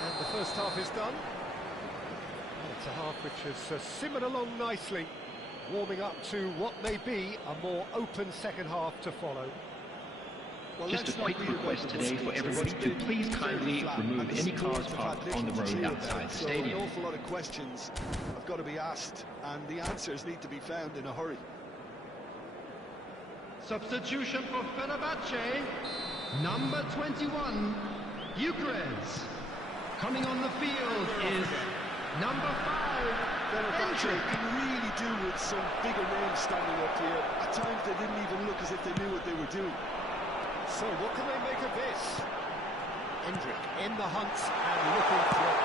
And the first half is done. Well, it's a half which has simmered along nicely, warming up to what may be a more open second half to follow. Well, Just a quick request today for everybody to please kindly remove any cars parked on the road outside the stadium. An awful lot of questions have got to be asked, and the answers need to be found in a hurry. Substitution for Fenerbahce, number 21, Gyökeres. Coming on the field is number 5, Fenerbahce can really do with some bigger names standing up here. At times they didn't even look as if they knew what they were doing. So what can they make of this? Hendrick in the hunt and looking for it.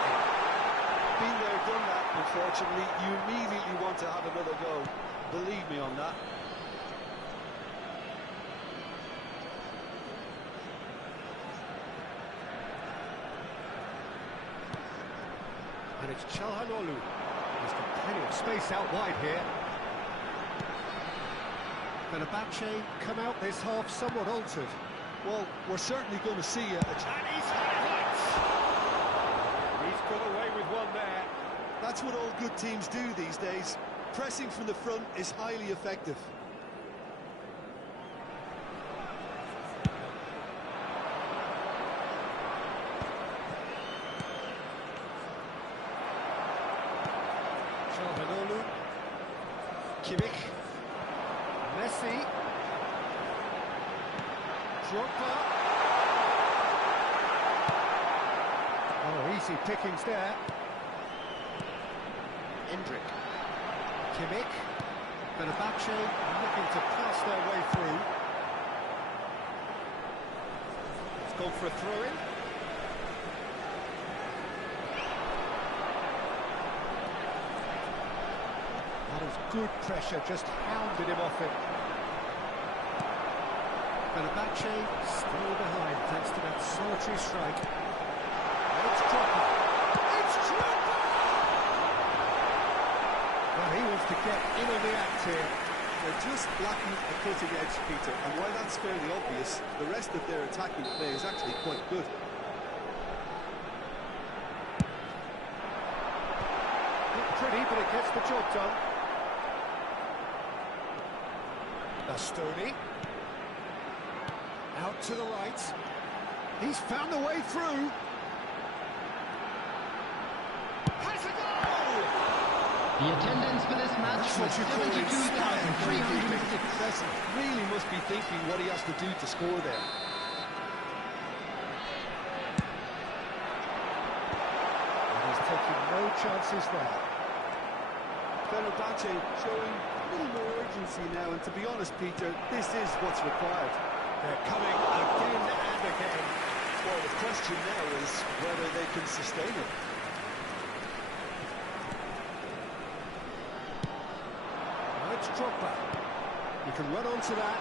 Been there, done that, unfortunately. You immediately want to have another go. Believe me on that. And it's Çalhanoğlu. He's got plenty of space out wide here. Fenerbahce come out this half somewhat altered. Well, we're certainly going to see a And he's had it! He's got away with one there. That's what all good teams do these days. Pressing from the front is highly effective. Çalhanoğlu. Kimmich. Messi. Drogba. Oh, easy pickings there. Hendrick. Kimmich. Fenerbahce looking to pass their way through. It's gone for a throw-in. That was good pressure, just hounded him off it. Fenerbahce still behind thanks to that solitary strike. It's Drogba. It's Drogba! Well, he wants to get in on the act here. They're just lacking a cutting edge, Peter, and while that's fairly obvious, the rest of their attacking play is actually quite good. Not pretty, but it gets the job done. Bastoni. Out to the right. He's found a way through. Has a goal! The attendance for this match was 72,306. Really must be thinking what he has to do to score there. And he's taking no chances there. Fenerbahce showing a little more urgency now, and to be honest, Peter, this is what's required. They're coming again and again. Well, the question now is whether they can sustain it. Now it's Drogba. You can run onto that.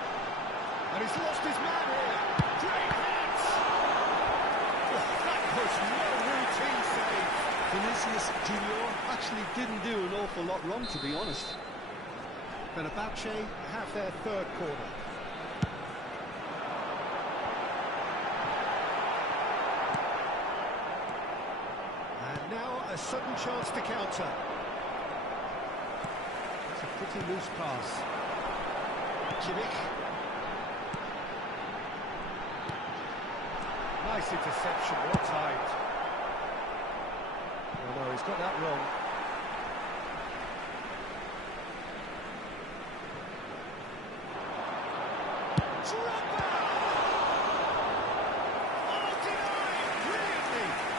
And he's lost his man here. Great hit! Oh, that was no routine save. Vinicius Junior actually didn't do an awful lot wrong, to be honest. Fenerbahce have their third corner. And now a sudden chance to counter. It's a pretty loose pass. Kimmich. Nice interception, well timed. Oh no, he's got that wrong.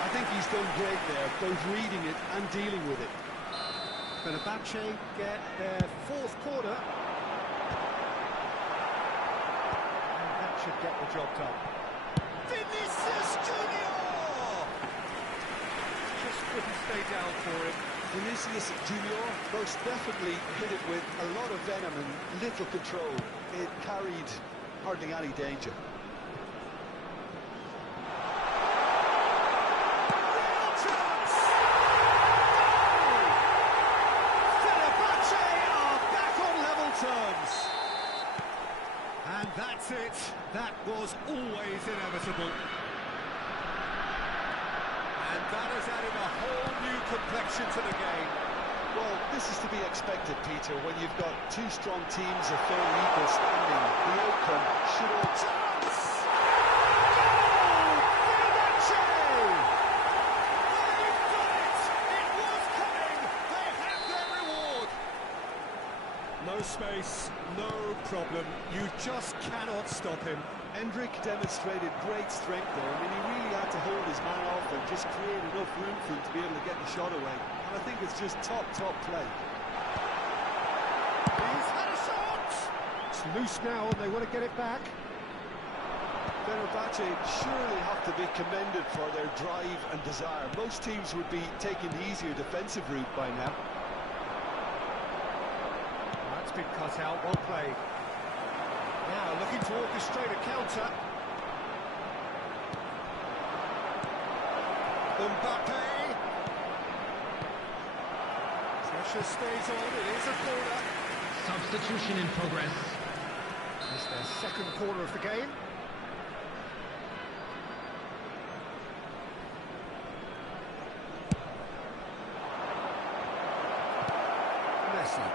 I think he's done great there, both reading it and dealing with it. Fenerbahce get their fourth corner. And that should get the job done. Vinicius Junior! Just couldn't stay down for him. Vinicius Junior most definitely hit it with a lot of venom and little control. It carried hardly any danger. And that's it. That was always inevitable. And that has added a whole new complexion to the game. Well, this is to be expected, Peter, when you've got two strong teams of fairly equal standing. The outcome should all... Chance! Goal! Fenerbahce! They've done it! It was coming! They have their reward! No space, no problem. You just cannot stop him. Endrick demonstrated great strength there. I mean, he really had to hold his man off and just create enough room for him to be able to get the shot away. And I think it's just top play. He's had a shot! It's loose now and they want to get it back. Fenerbahce surely have to be commended for their drive and desire. Most teams would be taking the easier defensive route by now. That's been cut out, well played. Now looking to orchestrate a counter. Mbappe. Pressure stays on, it is a corner. Substitution in progress. It's their second corner of the game. Messi.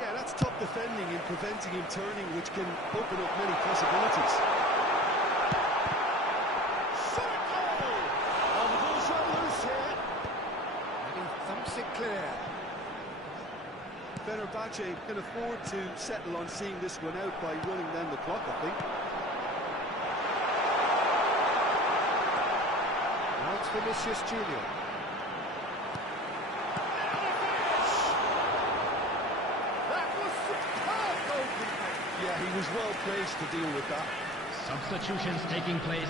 Yeah, that's top defending and preventing him turning, which can open up many possibilities. Shot goal! Oh, the ball's run loose here. And he thumps it clear. Fenerbahce can afford to settle on seeing this one out by running down the clock, I think. Now it's Vinicius Junior. Yeah, he was well placed to deal with that. Substitutions taking place.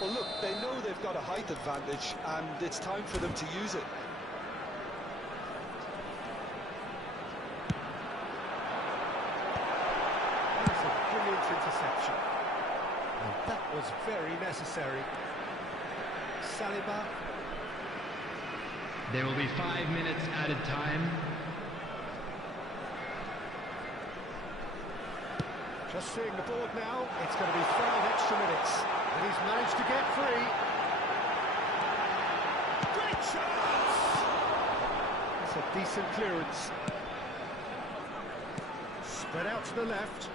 Well, look, they know they've got a height advantage, and it's time for them to use it. That's a brilliant interception. And that was very necessary. Saliba. There will be 5 minutes added time. Just seeing the board now, it's going to be 5 extra minutes. And he's managed to get free. Great chance! That's a decent clearance. Spread out to the left.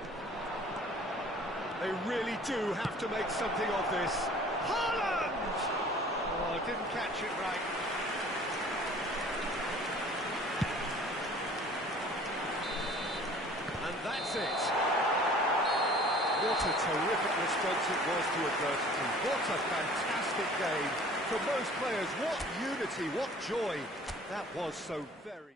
They really do have to make something of this. Haaland! Oh, didn't catch it right. And that's it. What a terrific response it was to adversity. What a fantastic game. For most players, what unity, what joy. That was so very...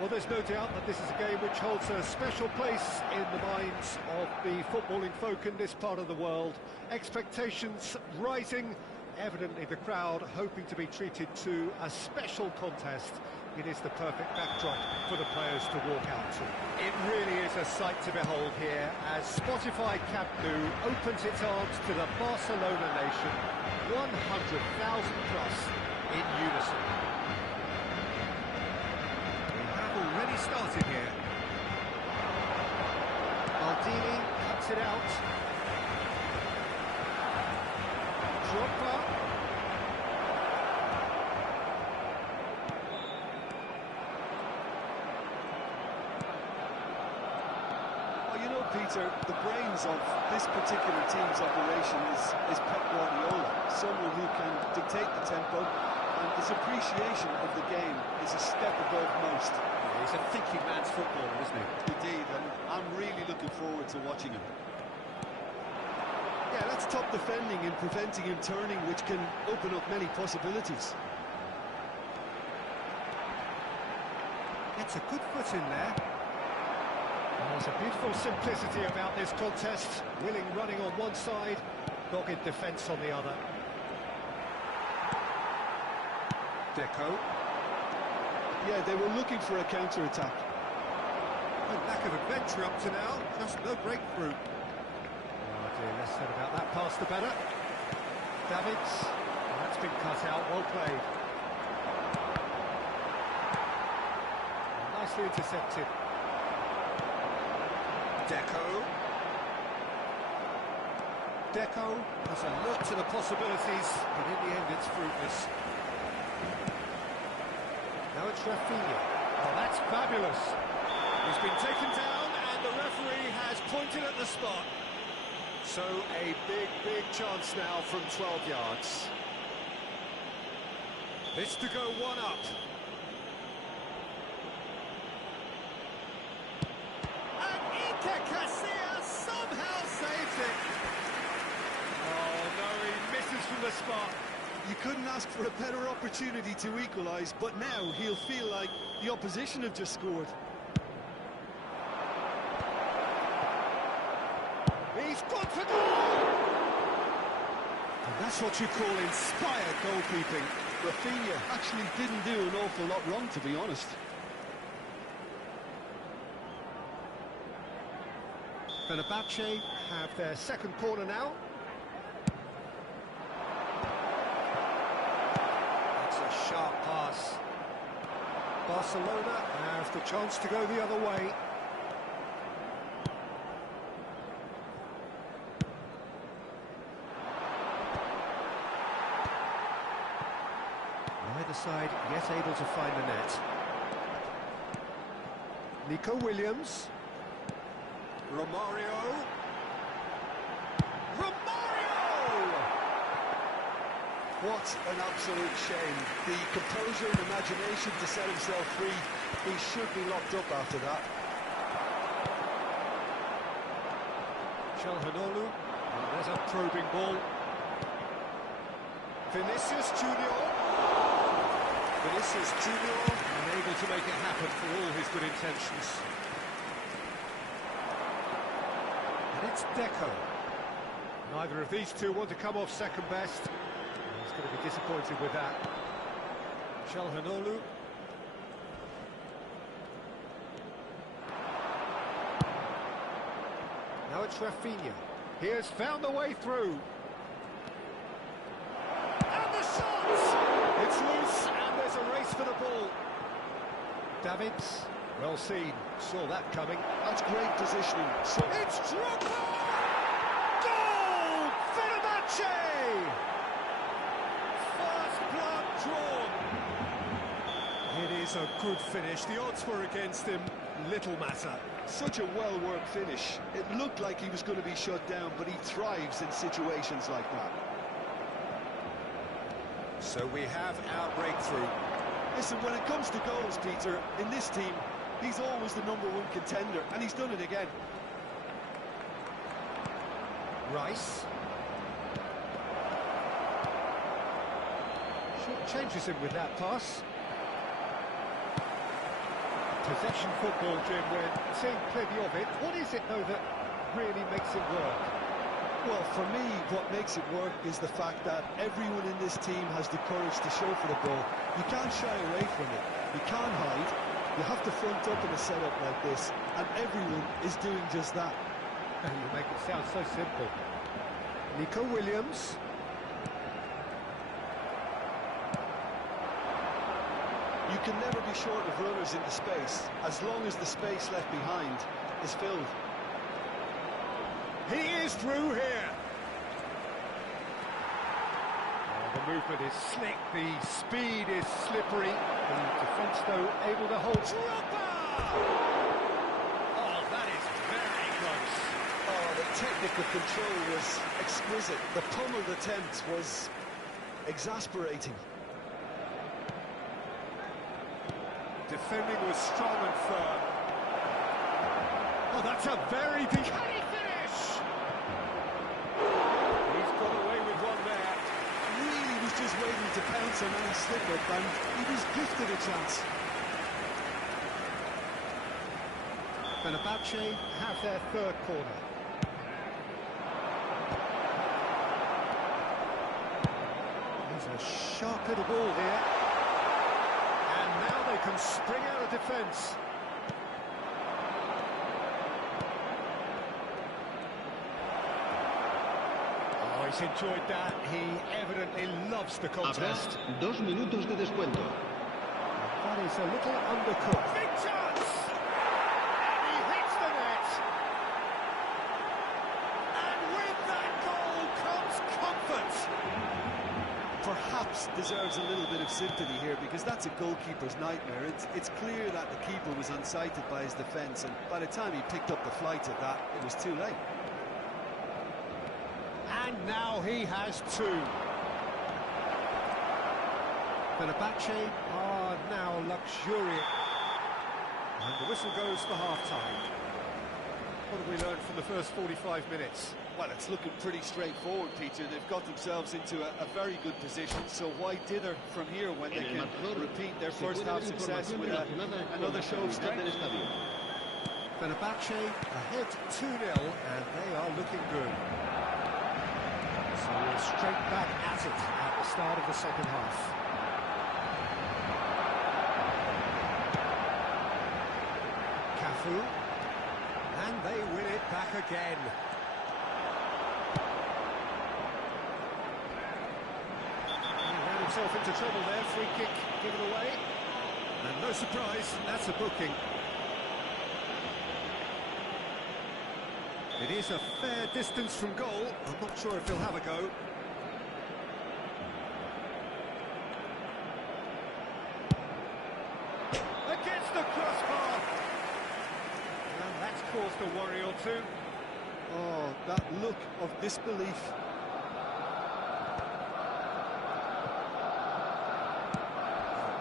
Well, there's no doubt that this is a game which holds a special place in the minds of the footballing folk in this part of the world. Expectations rising, evidently the crowd hoping to be treated to a special contest. It is the perfect backdrop for the players to walk out to. It really is a sight to behold here as Spotify Camp Nou opens its arms to the Barcelona nation, 100,000 plus in unison. Already started here. Maldini cuts it out. Drogba. Well, you know, Peter, the brains of this particular team's operation is Pep Guardiola, someone who can dictate the tempo, and his appreciation of the game is a step above most. He's a thinking man's footballer, isn't he? Indeed, and I'm really looking forward to watching him. Yeah, that's top defending and preventing him turning, which can open up many possibilities. Gets a good foot in there. And there's a beautiful simplicity about this contest. Willing running on one side, dogged defence on the other. Deco. Yeah, they were looking for a counter-attack. No lack of adventure up to now, just no breakthrough. Oh dear, less said about that pass the better. Davids, well, that's been cut out, well played. Well, nicely intercepted. Deco has a look to the possibilities, but in the end it's fruitless. it's Rafinha. Oh, that's fabulous. He's been taken down and the referee has pointed at the spot. So a big chance now from 12 yards. This to go one up. And Iker Casillas somehow saves it. Oh no, he misses from the spot. You couldn't ask for a better opportunity to equalise, but now he'll feel like the opposition have just scored. He's good for goal! And that's what you call inspired goalkeeping. Rafinha actually didn't do an awful lot wrong, to be honest. Fenerbahce have their second corner now. That's a sharp pass. Barcelona have the chance to go the other way. Neither side yet able to find the net. Nico Williams. Romario! What an absolute shame. The composure and imagination to set himself free. He should be locked up after that. Calhanoglu. There's a probing ball. Vinicius Junior. Vinicius Junior unable to make it happen for all his good intentions. And it's Deco. Neither of these two want to come off second best. He's going to be disappointed with that. Calhanoglu. Now it's Rafinha. He has found a way through. And the shot! It's loose and there's a race for the ball. Davids, well seen, saw that coming. That's great positioning. So it's Drogba! Goal! Fenerbahce! First blood drawn. It is a good finish. The odds were against him. Little matter. such a well-worked finish. It looked like he was going to be shut down, but he thrives in situations like that. So we have our breakthrough. Listen, when it comes to goals, Peter, in this team, he's always the #1 contender, and he's done it again. Rice. Short changes him with that pass. Possession football, Jim, we're seeing plenty of it. What is it, though, that really makes it work? Well, for me, what makes it work is the fact that everyone in this team has the courage to show for the ball. You can't shy away from it. You can't hide. You have to front up in a setup like this, and everyone is doing just that. You make it sound so simple. Nico Williams. You can never be short of runners into space, as long as the space left behind is filled. He is through here. Oh, the movement is slick, the speed is slippery. The defence, though, able to hold. Drogba! Oh, that is very close. Oh, the technical control was exquisite. The pummeled attempt was exasperating. Defending was strong and firm. Oh, that's a very deep... Can he finish? He's got away with one there. Really was just waiting to pounce on any slip-up, and he was gifted a chance. Fenerbahce have their third corner. There's a sharp little ball here. And now they can spring out of defence. Oh, he's enjoyed that. He evidently loves the contest. Habrá 2 minutos de descuento. That is a little undercooked. Big chance! And he hits the net. And with that goal comes comfort. Perhaps perhaps deserves a little bit of sympathy here, because that's a goalkeeper's nightmare. It's clear that the keeper was unsighted by his defence, and by the time he picked up the flight of that, it was too late. And now he has two. Fenerbahce are now luxuriant. And the whistle goes for half-time. What have we learned from the first 45 minutes? Well, it's looking pretty straightforward, Peter. They've got themselves into a very good position, so why dither from here when they can repeat their first-half success with another show of strength? Fenerbahce ahead 2-0, and they are looking good. So we're straight back at it at the start of the second half. Cafu, and they win it back again. He ran himself into trouble there, free kick given away. And no surprise, that's a booking. It is a fair distance from goal. I'm not sure if he'll have a go. Against the crossbar! And that's caused a worry or two. Oh, that look of disbelief.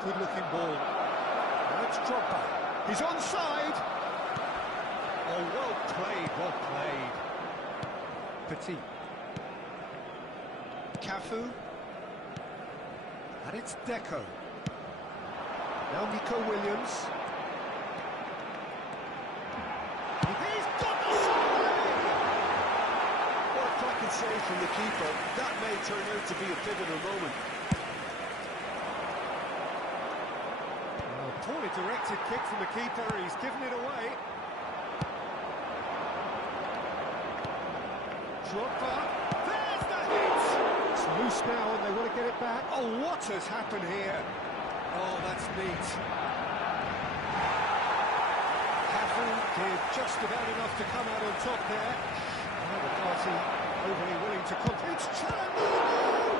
Good-looking ball. Now it's Drogba. He's onside! Oh, well played, well played. Petit. Cafu. And it's Deco. Now Nico Williams. He's got the save! What a cracking save from the keeper. That may turn out to be a pivotal moment. Oh, poorly directed kick from the keeper. He's given it away. Drogba, there's the hit! It's loose now and they want to get it back. Oh, what has happened here? Oh, that's neat. Cafu did just about enough to come out on top there. Now the party overly willing to compete. It's Çalhanoğlu!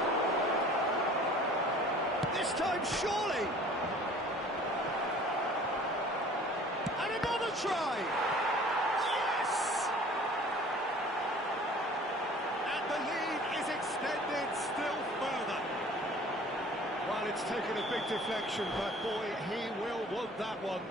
This time, surely! And another try! Still further. Well, it's taken a big deflection, but boy, he will want that one.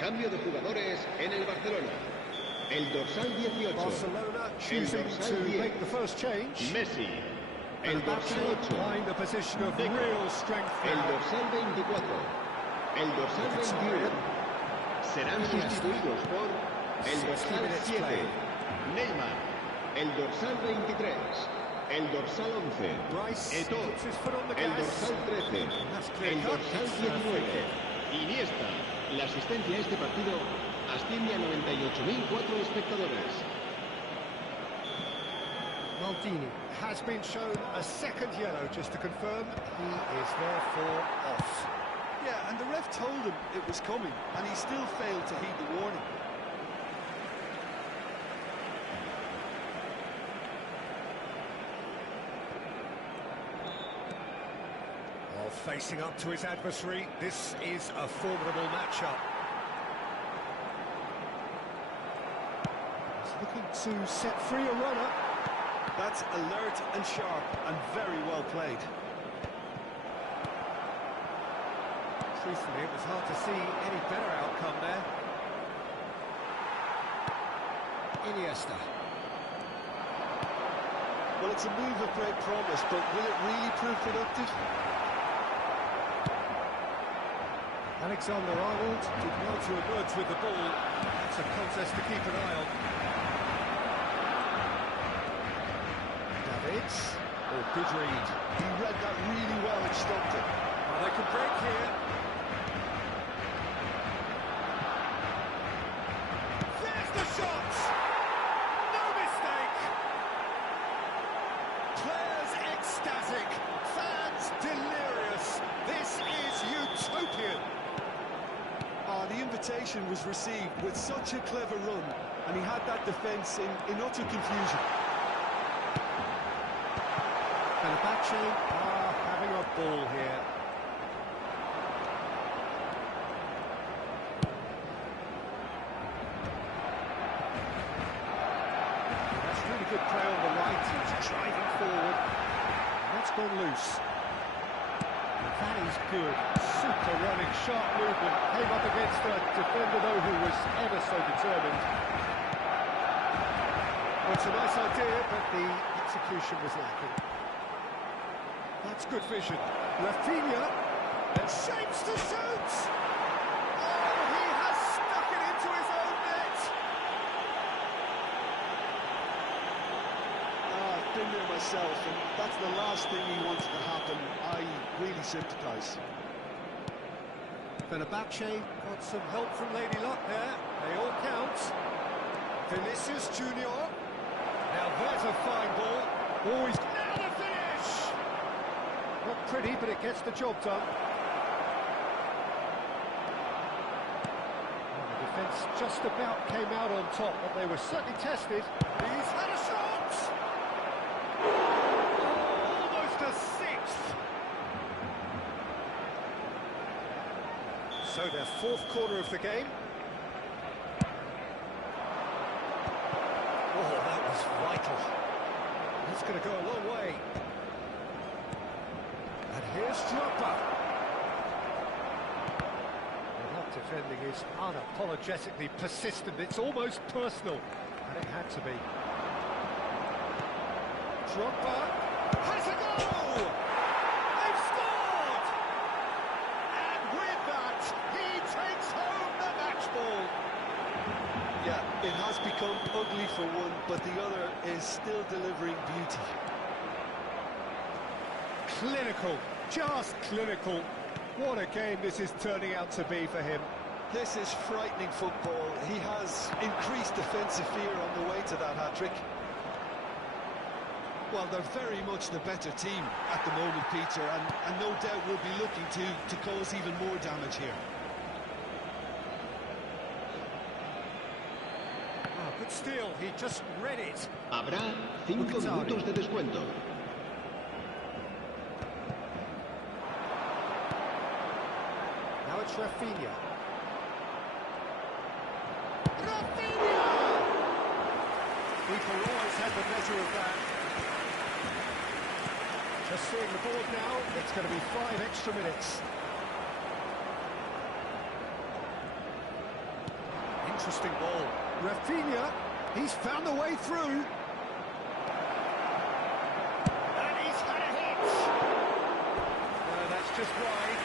Cambio de jugadores en el Barcelona. El dorsal 18. Barcelona choosing to make the first change. Messi. El dorsal 8. Find a position of real strength now. El dorsal 24. El dorsal 21. Serán sustituidos por el dorsal 7. Neymar. El dorsal 23. El dorsal 11. Eto'o. El dorsal 13. El dorsal 19. Iniesta. La asistencia a este partido asciende a 98.004 espectadores. Maldini has been shown a second yellow, just to confirm. He is therefore off. Yeah, and the ref told him it was coming, and he still failed to heed the warning. While facing up to his adversary, this is a formidable matchup. He's looking to set free a runner. That's alert and sharp and very well played. Truthfully, it was hard to see any better outcome there. Iniesta. Well, it's a move of great promise, but will it really prove productive? Alexander-Arnold did well to emerge with the ball. It's a contest to keep an eye on. Davids. Oh, good read. He read that really well and stopped it. Well, they can break here. There's the shot! No mistake! Players ecstatic, fans delirious. This is utopian. The invitation was received with such a clever run, and he had that defence in utter confusion. Fenerbahce are having a ball here. That's really good play on the right. He's driving forward. That's gone loose. That is good. Super running, sharp movement. Came up against a defender, though, who was ever so determined. Well, it's a nice idea, but the execution was lacking. That's good vision. Rafinha, and shapes to shoot! Oh, he has stuck it into his own net! I've been there myself, and that's the last thing he wanted to happen. I really sympathise. Fenerbahce got some help from Lady Luck there. They all count. Vinicius Junior. Now there's a fine ball. Oh, he's... Now the finish! Not pretty, but it gets the job done. Well, the defence just about came out on top, but they were certainly tested. He's had a shot! Oh, almost a sixth! So their fourth corner of the game. Oh, that was vital. That's going to go a long way. And here's Drogba. Well, that defending is unapologetically persistent. It's almost personal. And it had to be. Drogba has a goal! They've scored! And with that, he takes home the match ball. Yeah, it has become ugly for one, but the other is still delivering beauty. Clinical, just clinical. What a game this is turning out to be for him. This is frightening football. He has increased defensive fear on the way to that hat-trick. Well, they're very much the better team at the moment, Peter, and no doubt will be looking to cause even more damage here. But still, he just read it. Habrá 5 minutos de descuento. Now it's Rafinha. Rafinha! People always had the measure of that. Just seeing the board now, it's going to be 5 extra minutes. Interesting ball. Rafinha, he's found a way through. And he's had a hit. No, that's just wide.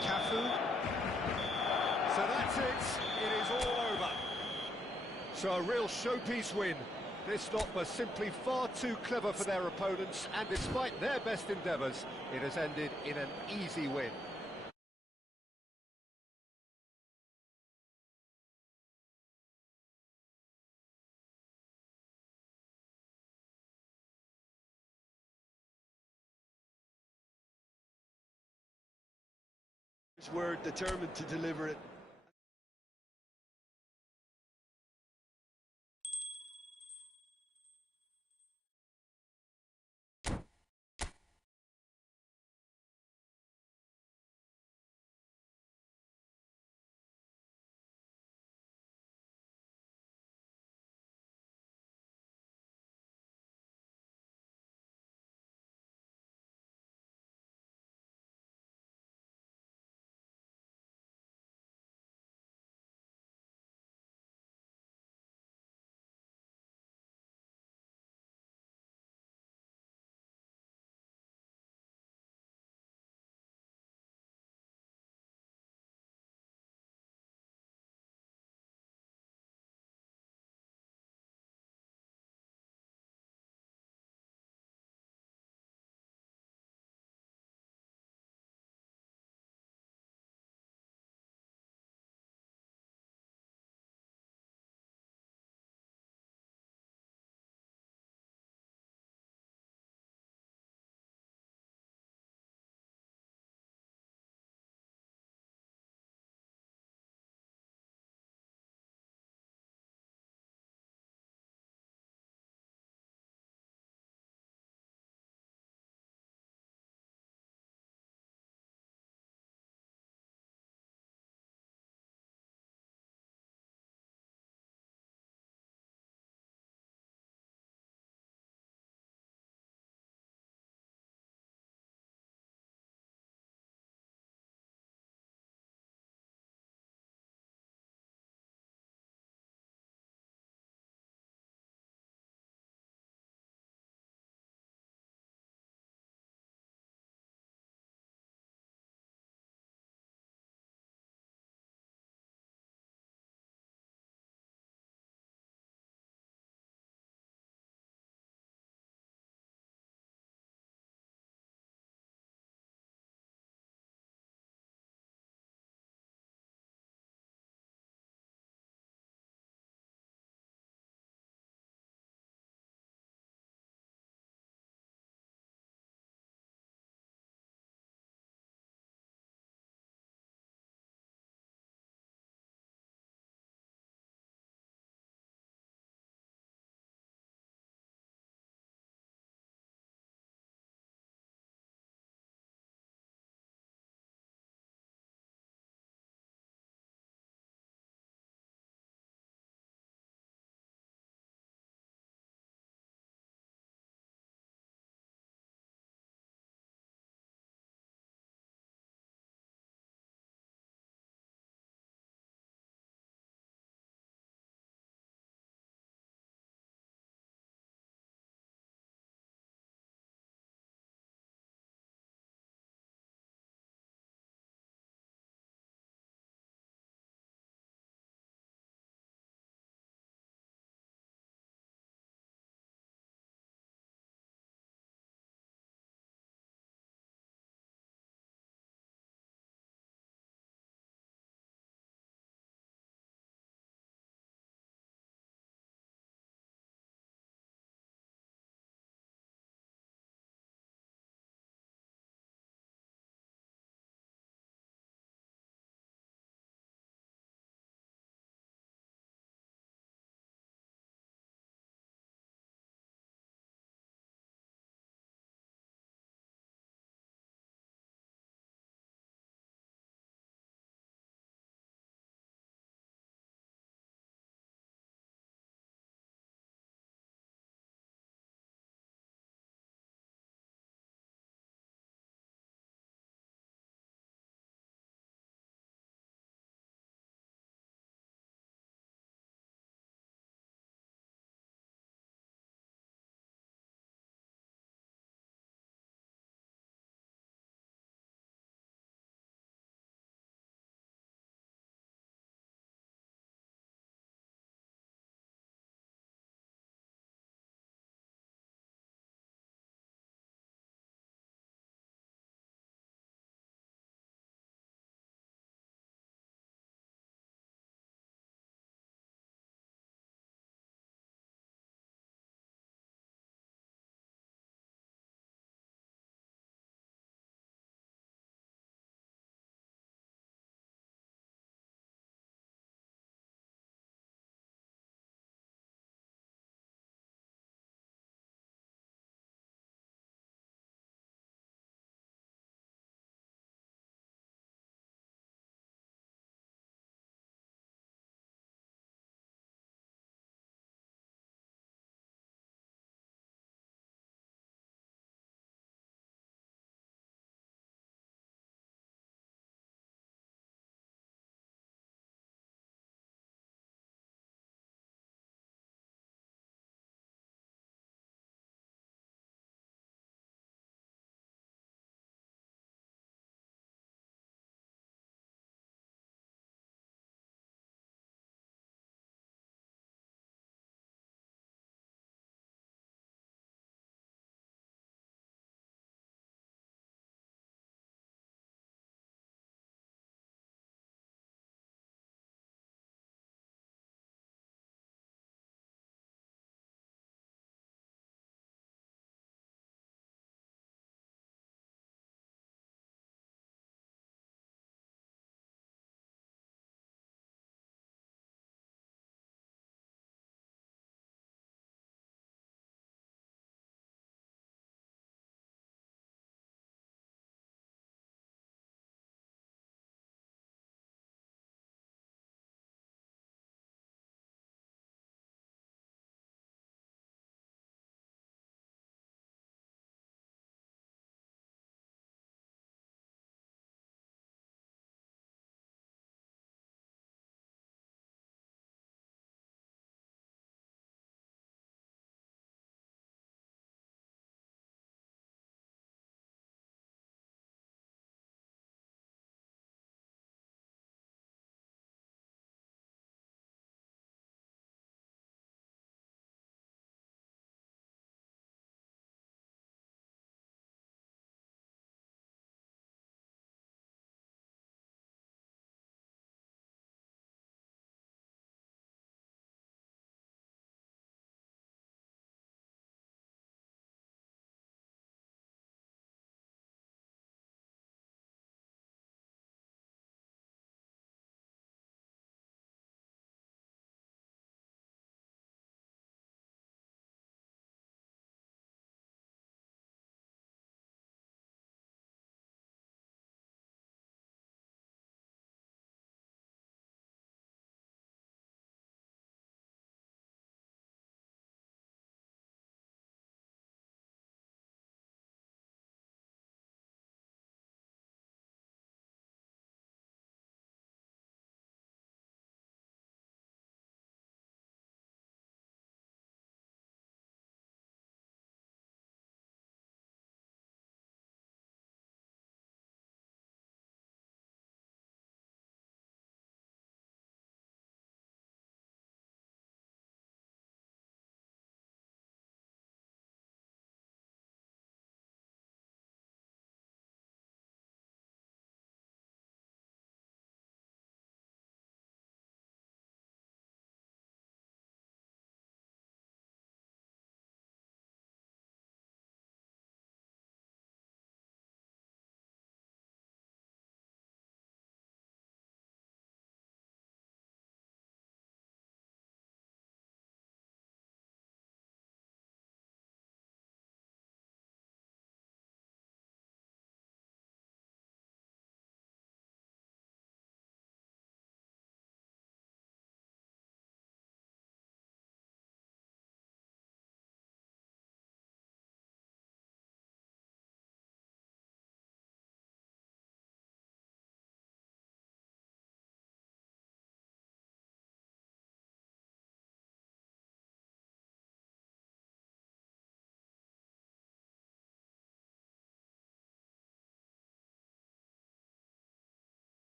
Cafu. So that's it. It is all over. So a real showpiece win. This lot was simply far too clever for their opponents, and despite their best endeavours, it has ended in an easy win. We're determined to deliver it.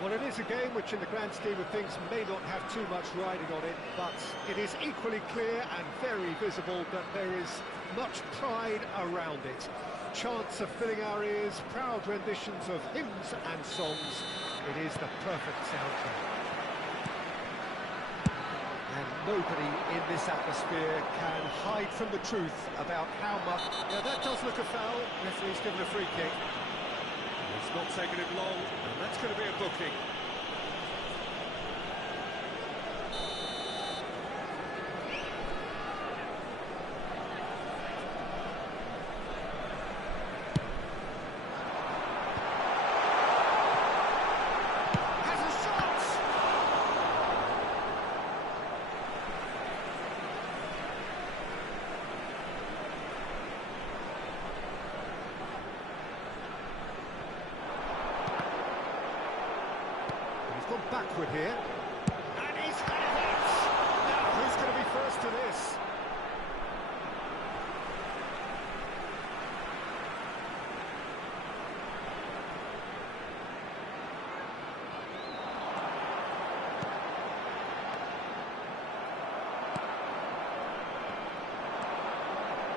Well, it is a game which in the grand scheme of things may not have too much riding on it, but it is equally clear and very visible that there is much pride around it. Chants are filling our ears, proud renditions of hymns and songs. It is the perfect soundtrack. And nobody in this atmosphere can hide from the truth about how much... Yeah, that does look a foul. Referee's given a free kick. It's not taken him long, and that's going to be a booking. Has a shot! Gone backward here, and he's had it! Now, who's going to be first to this?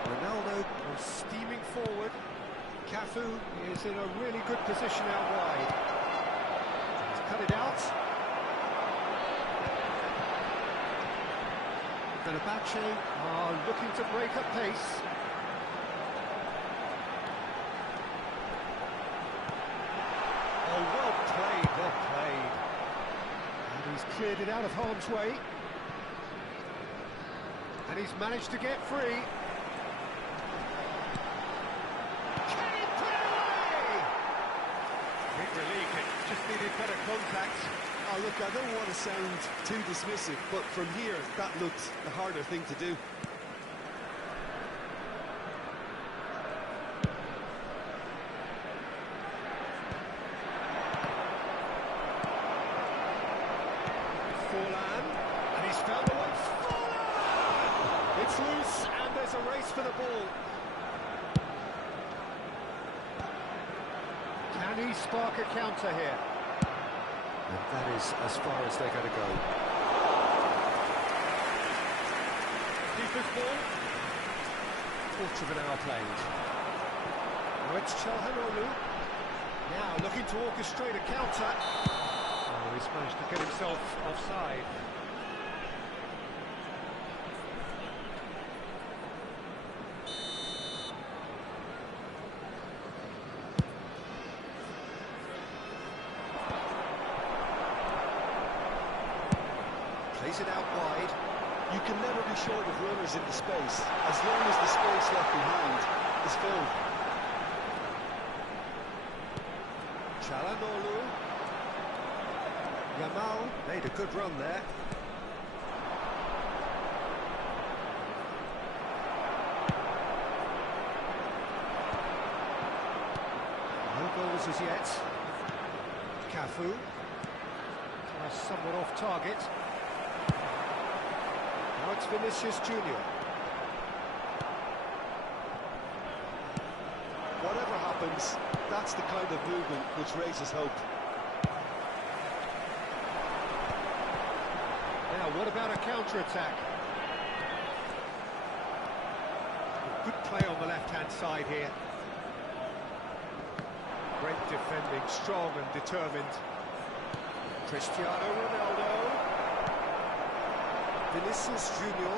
Ronaldo was steaming forward. Cafu is in a really good position out wide. Cut it out. Fenerbahce are looking to break up pace. Oh, well played, well played. And he's cleared it out of harm's way. And he's managed to get free. Can he put it away? Big relief, it just needed better contact. Oh, look, I don't want to sound too dismissive, but from here, that looked the harder thing to do. Forlan, and he's found the way. Forlan! It's loose, and there's a race for the ball. Can he spark a counter here? And that is as far as they're going to go. Keeper's ball. Quarter of an hour played. Now it's Çalhanoğlu. Now looking to orchestrate a counter. Oh, he's managed to get himself offside. Plays it out wide. You can never be short of runners in the space, as long as the space left behind is filled. Çalhanoğlu. Yamal made a good run there. No goals as yet. Cafu. Somewhat off target. Now it's Vinicius Junior. Whatever happens, that's the kind of movement which raises hope. Now, what about a counter-attack? Good play on the left-hand side here. Great defending, strong and determined. Cristiano Ronaldo. Vinicius Junior.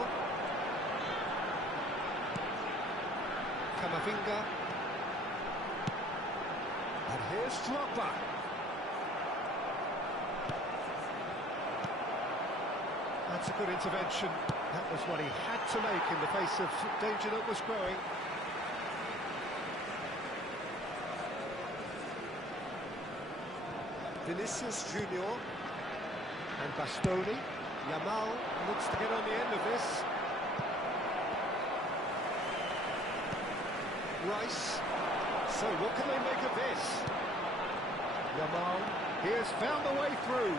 Camavinga. And here's Drogba. That's a good intervention. That was what he had to make in the face of danger that was growing. Vinicius Junior and Bastoni. Yamal looks to get on the end of this. Rice. So what can they make of this? Yamal, he has found a way through.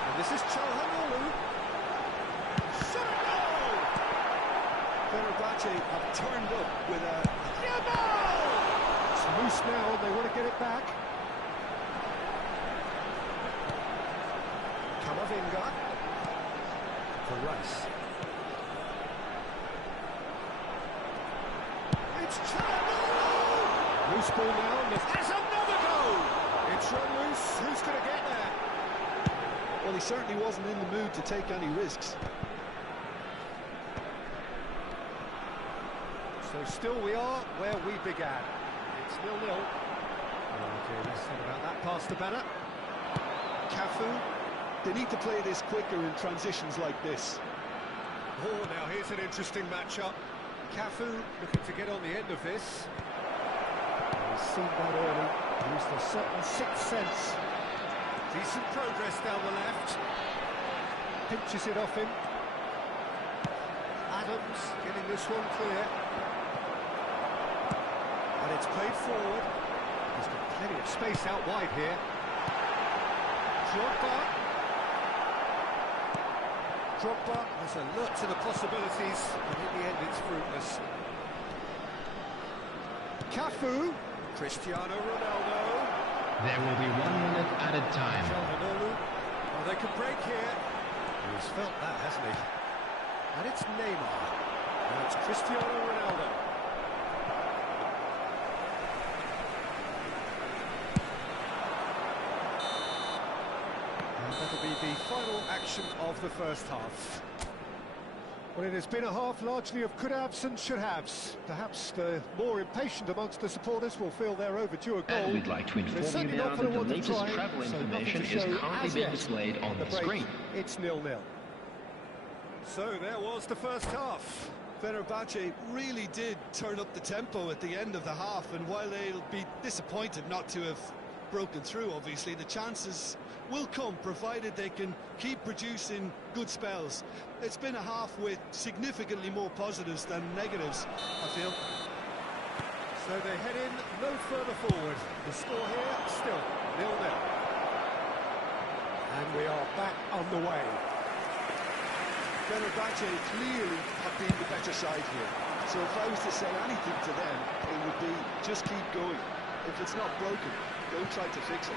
And this is Çalhanoğlu. Shot a goal! Fenerbahce have turned up with a... Yamal! It's loose now, they want to get it back. Camavinga for Rice. It's Çalhanoğlu! Loose ball now, and there's another goal! It's run loose, who's going to get there? Well, he certainly wasn't in the mood to take any risks. So still we are where we began. It's 0-0. Okay, less said about that pass to Bennett. Cafu. They need to play this quicker in transitions like this. Oh, now here's an interesting matchup. Cafu looking to get on the end of this. He's seen that early. Used a certain sixth sense. Decent progress down the left. Pinches it off him. Adams getting this one clear. And it's played forward. He's got plenty of space out wide here. Drogba has alert to the possibilities, but in the end it's fruitless. Cafu, Cristiano Ronaldo. There will be 1 minute added time. Çalhanoğlu. Oh, they can break here. He's felt that, hasn't he? And it's Neymar. And it's Cristiano Ronaldo. And that'll be the final action of the first half. Well, it has been a half largely of could-haves and should-haves. Perhaps the more impatient amongst the supporters will feel they're overdue a goal. And we'd like to inform you now that the latest travel information is currently being displayed on the screen. It's 0-0. So there was the first half. Fenerbahce really did turn up the tempo at the end of the half, and while they'll be disappointed not to have broken through, obviously, the chances will come, provided they can keep producing good spells. It's been a half with significantly more positives than negatives, I feel. So they head in no further forward. The score here, still 0-0. And we are back on the way. Fenerbahce clearly have been the better side here. So if I was to say anything to them, it would be just keep going. If it's not broken, don't try to fix it.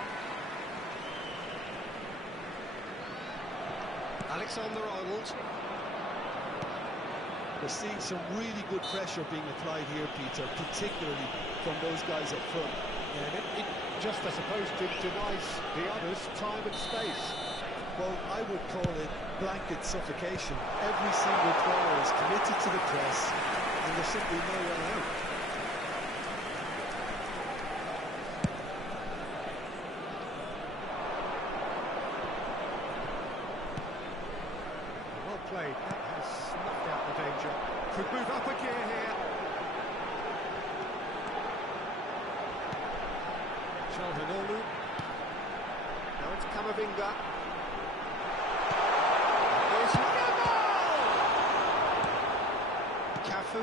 Alexander-Arnold. We're seeing some really good pressure being applied here, Peter, particularly from those guys up front. Yeah, and it just, I suppose, denies the others time and space. Well, I would call it blanket suffocation. Every single player is committed to the press, and there's simply no way out. played. That has snuffed out the danger. Could move up a gear here. Calhanoglu. Now it's Camavinga. There's Cafu.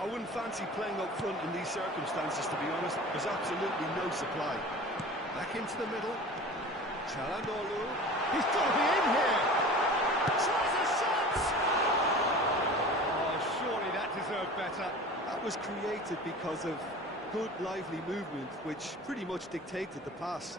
I wouldn't fancy playing up front in these circumstances, to be honest. There's absolutely no supply. Back into the middle. Calhanoglu. He's got to be in here. Tries a shot. Oh, surely that deserved better. That was created because of good, lively movement, which pretty much dictated the pass.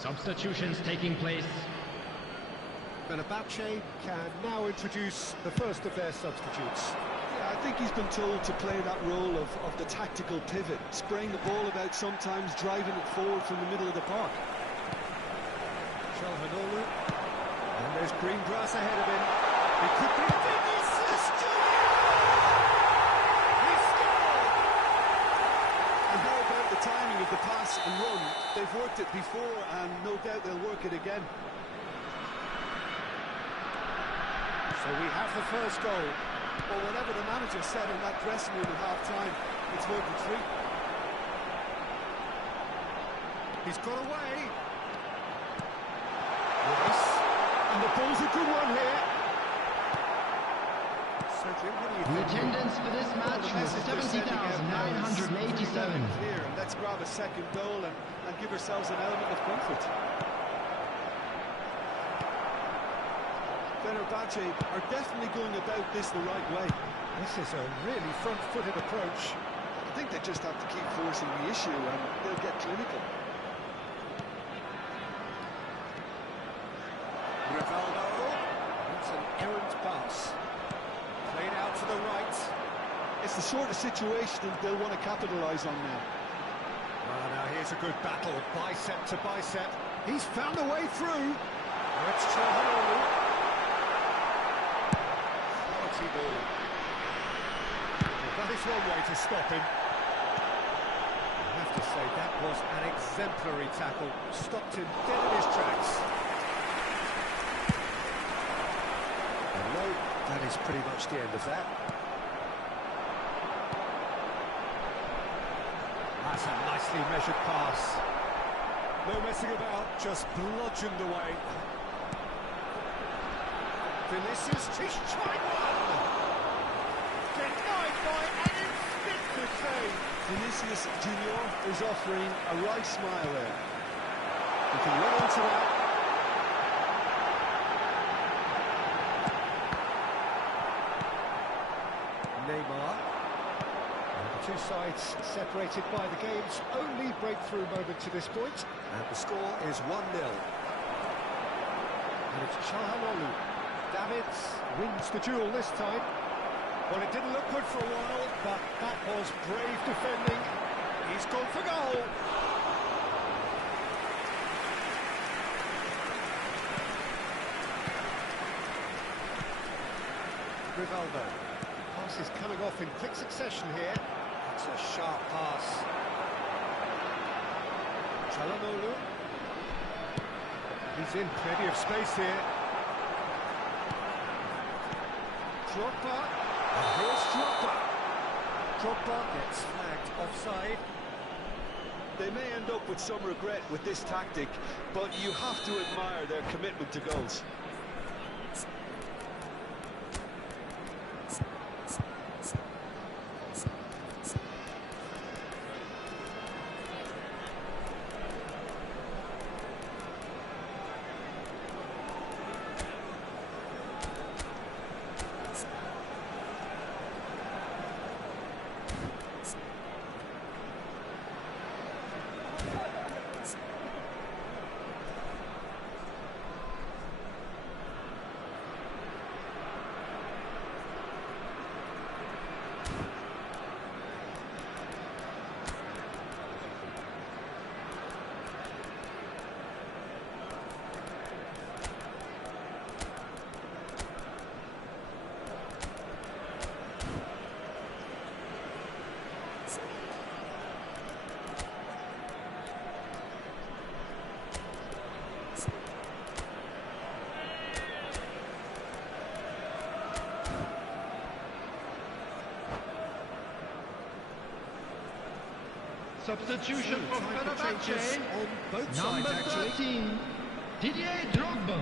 Substitutions taking place. Fenerbahce can now introduce the first of their substitutes. Yeah, I think he's been told to play that role of the tactical pivot, spraying the ball about sometimes, driving it forward from the middle of the park. Calhanoglu. And there's green grass ahead of him. It could be a Vinicius Junior! He scored! And how about the timing of the pass and run? They've worked it before, and no doubt they'll work it again. So we have the first goal. Or whatever the manager said in that dressing room at half-time, it's worked a treat. He's got away. Yes. And the ball's a good one here. So, Jim, what do you The think? attendance for this match was 70,987. Clear, and let's grab a second goal and give ourselves an element of comfort. Fenerbahce are definitely going about this the right way. This is a really front-footed approach. I think they just have to keep forcing the issue and they'll get clinical. Rivaldo. That's an errant pass. Played out to the right. It's the sort of situation they'll want to capitalise on now. Well, now here's a good battle, bicep to bicep. He's found a way through. It's Calhanoglu. Quality ball. Well, that is one way to stop him. I have to say, that was an exemplary tackle. Stopped him dead in his tracks. And no, that is pretty much the end of that. That's a nicely measured pass. No messing about, just bludgeoned away. Vinicius, he's tried one! Denied by an instinctive save. Vinicius Junior is offering a right smile there. He can run onto that. Neymar. And the two sides separated by the game's only breakthrough moment to this point. And the score is 1-0. And it's Calhanoglu. Davids wins the duel this time. Well, it didn't look good for a while, but that was brave defending. He's gone for goal. Rivaldo. Pass is coming off in quick succession here. It's a sharp pass. Calhanoglu. He's in plenty of space here. Drogba. And here's Drogba. Drogba gets flagged offside. They may end up with some regret with this tactic, but you have to admire their commitment to goals. Substitution for Time for changes Fenerbahce. on both Number sides, actually. 13, Didier Drogba.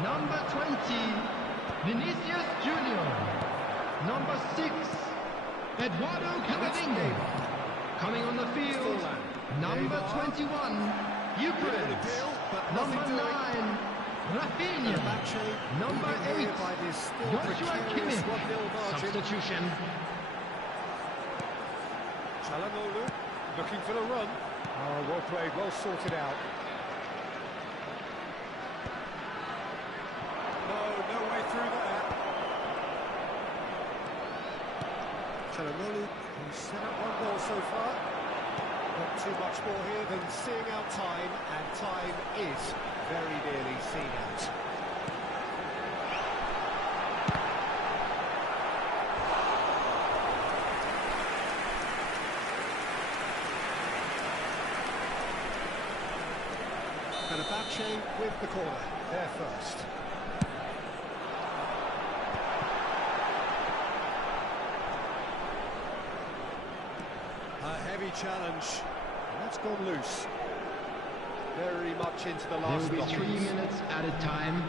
Number 20, Vinicius Junior. Number 6, Eduardo Camavinga. Coming on the field, number 21, Euclid. Number 9, Rafinha. Number 8, Joshua Kimmich. Substitution. Çalhanoğlu looking for the run. Oh, well played, well sorted out. No way through there. Çalhanoğlu, who's set up one goal so far. Not too much more here than seeing out time, and time is very nearly seen out. Fenerbahce with the corner, there first. A heavy challenge, and that's gone loose. Very much into the last There will be 3 block. minutes at a time.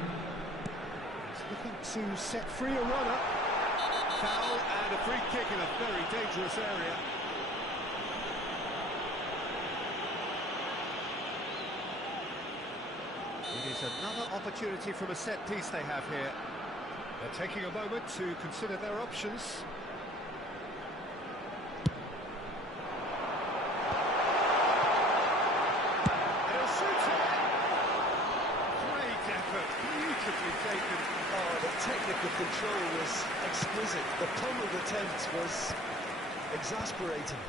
He's looking to set free a runner. Foul and a free kick in a very dangerous area. It is another opportunity from a set piece they have here. They're taking a moment to consider their options. He'll shoot it! Great effort, beautifully taken. Oh, the technical control was exquisite. The pummeled attempt was exasperating.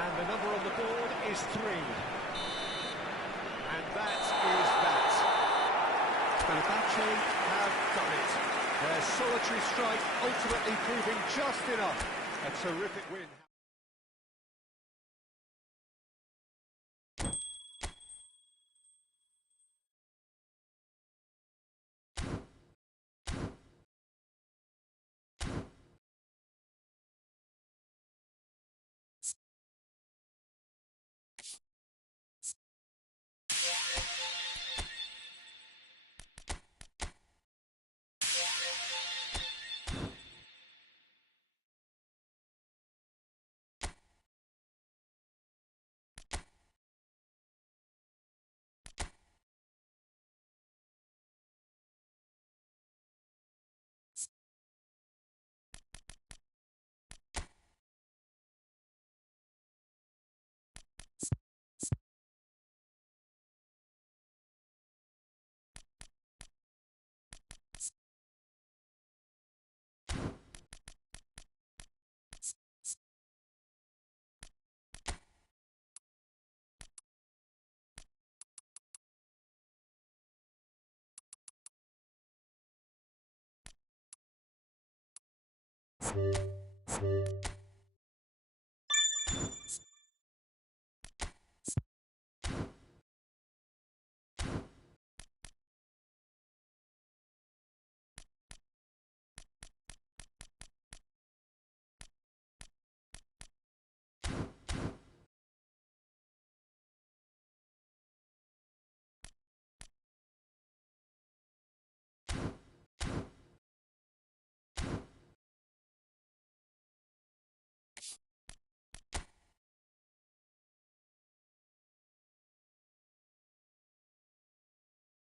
And the number on the board is 3. And that is that. Fenerbahce have done it. Their solitary strike ultimately proving just enough. A terrific win.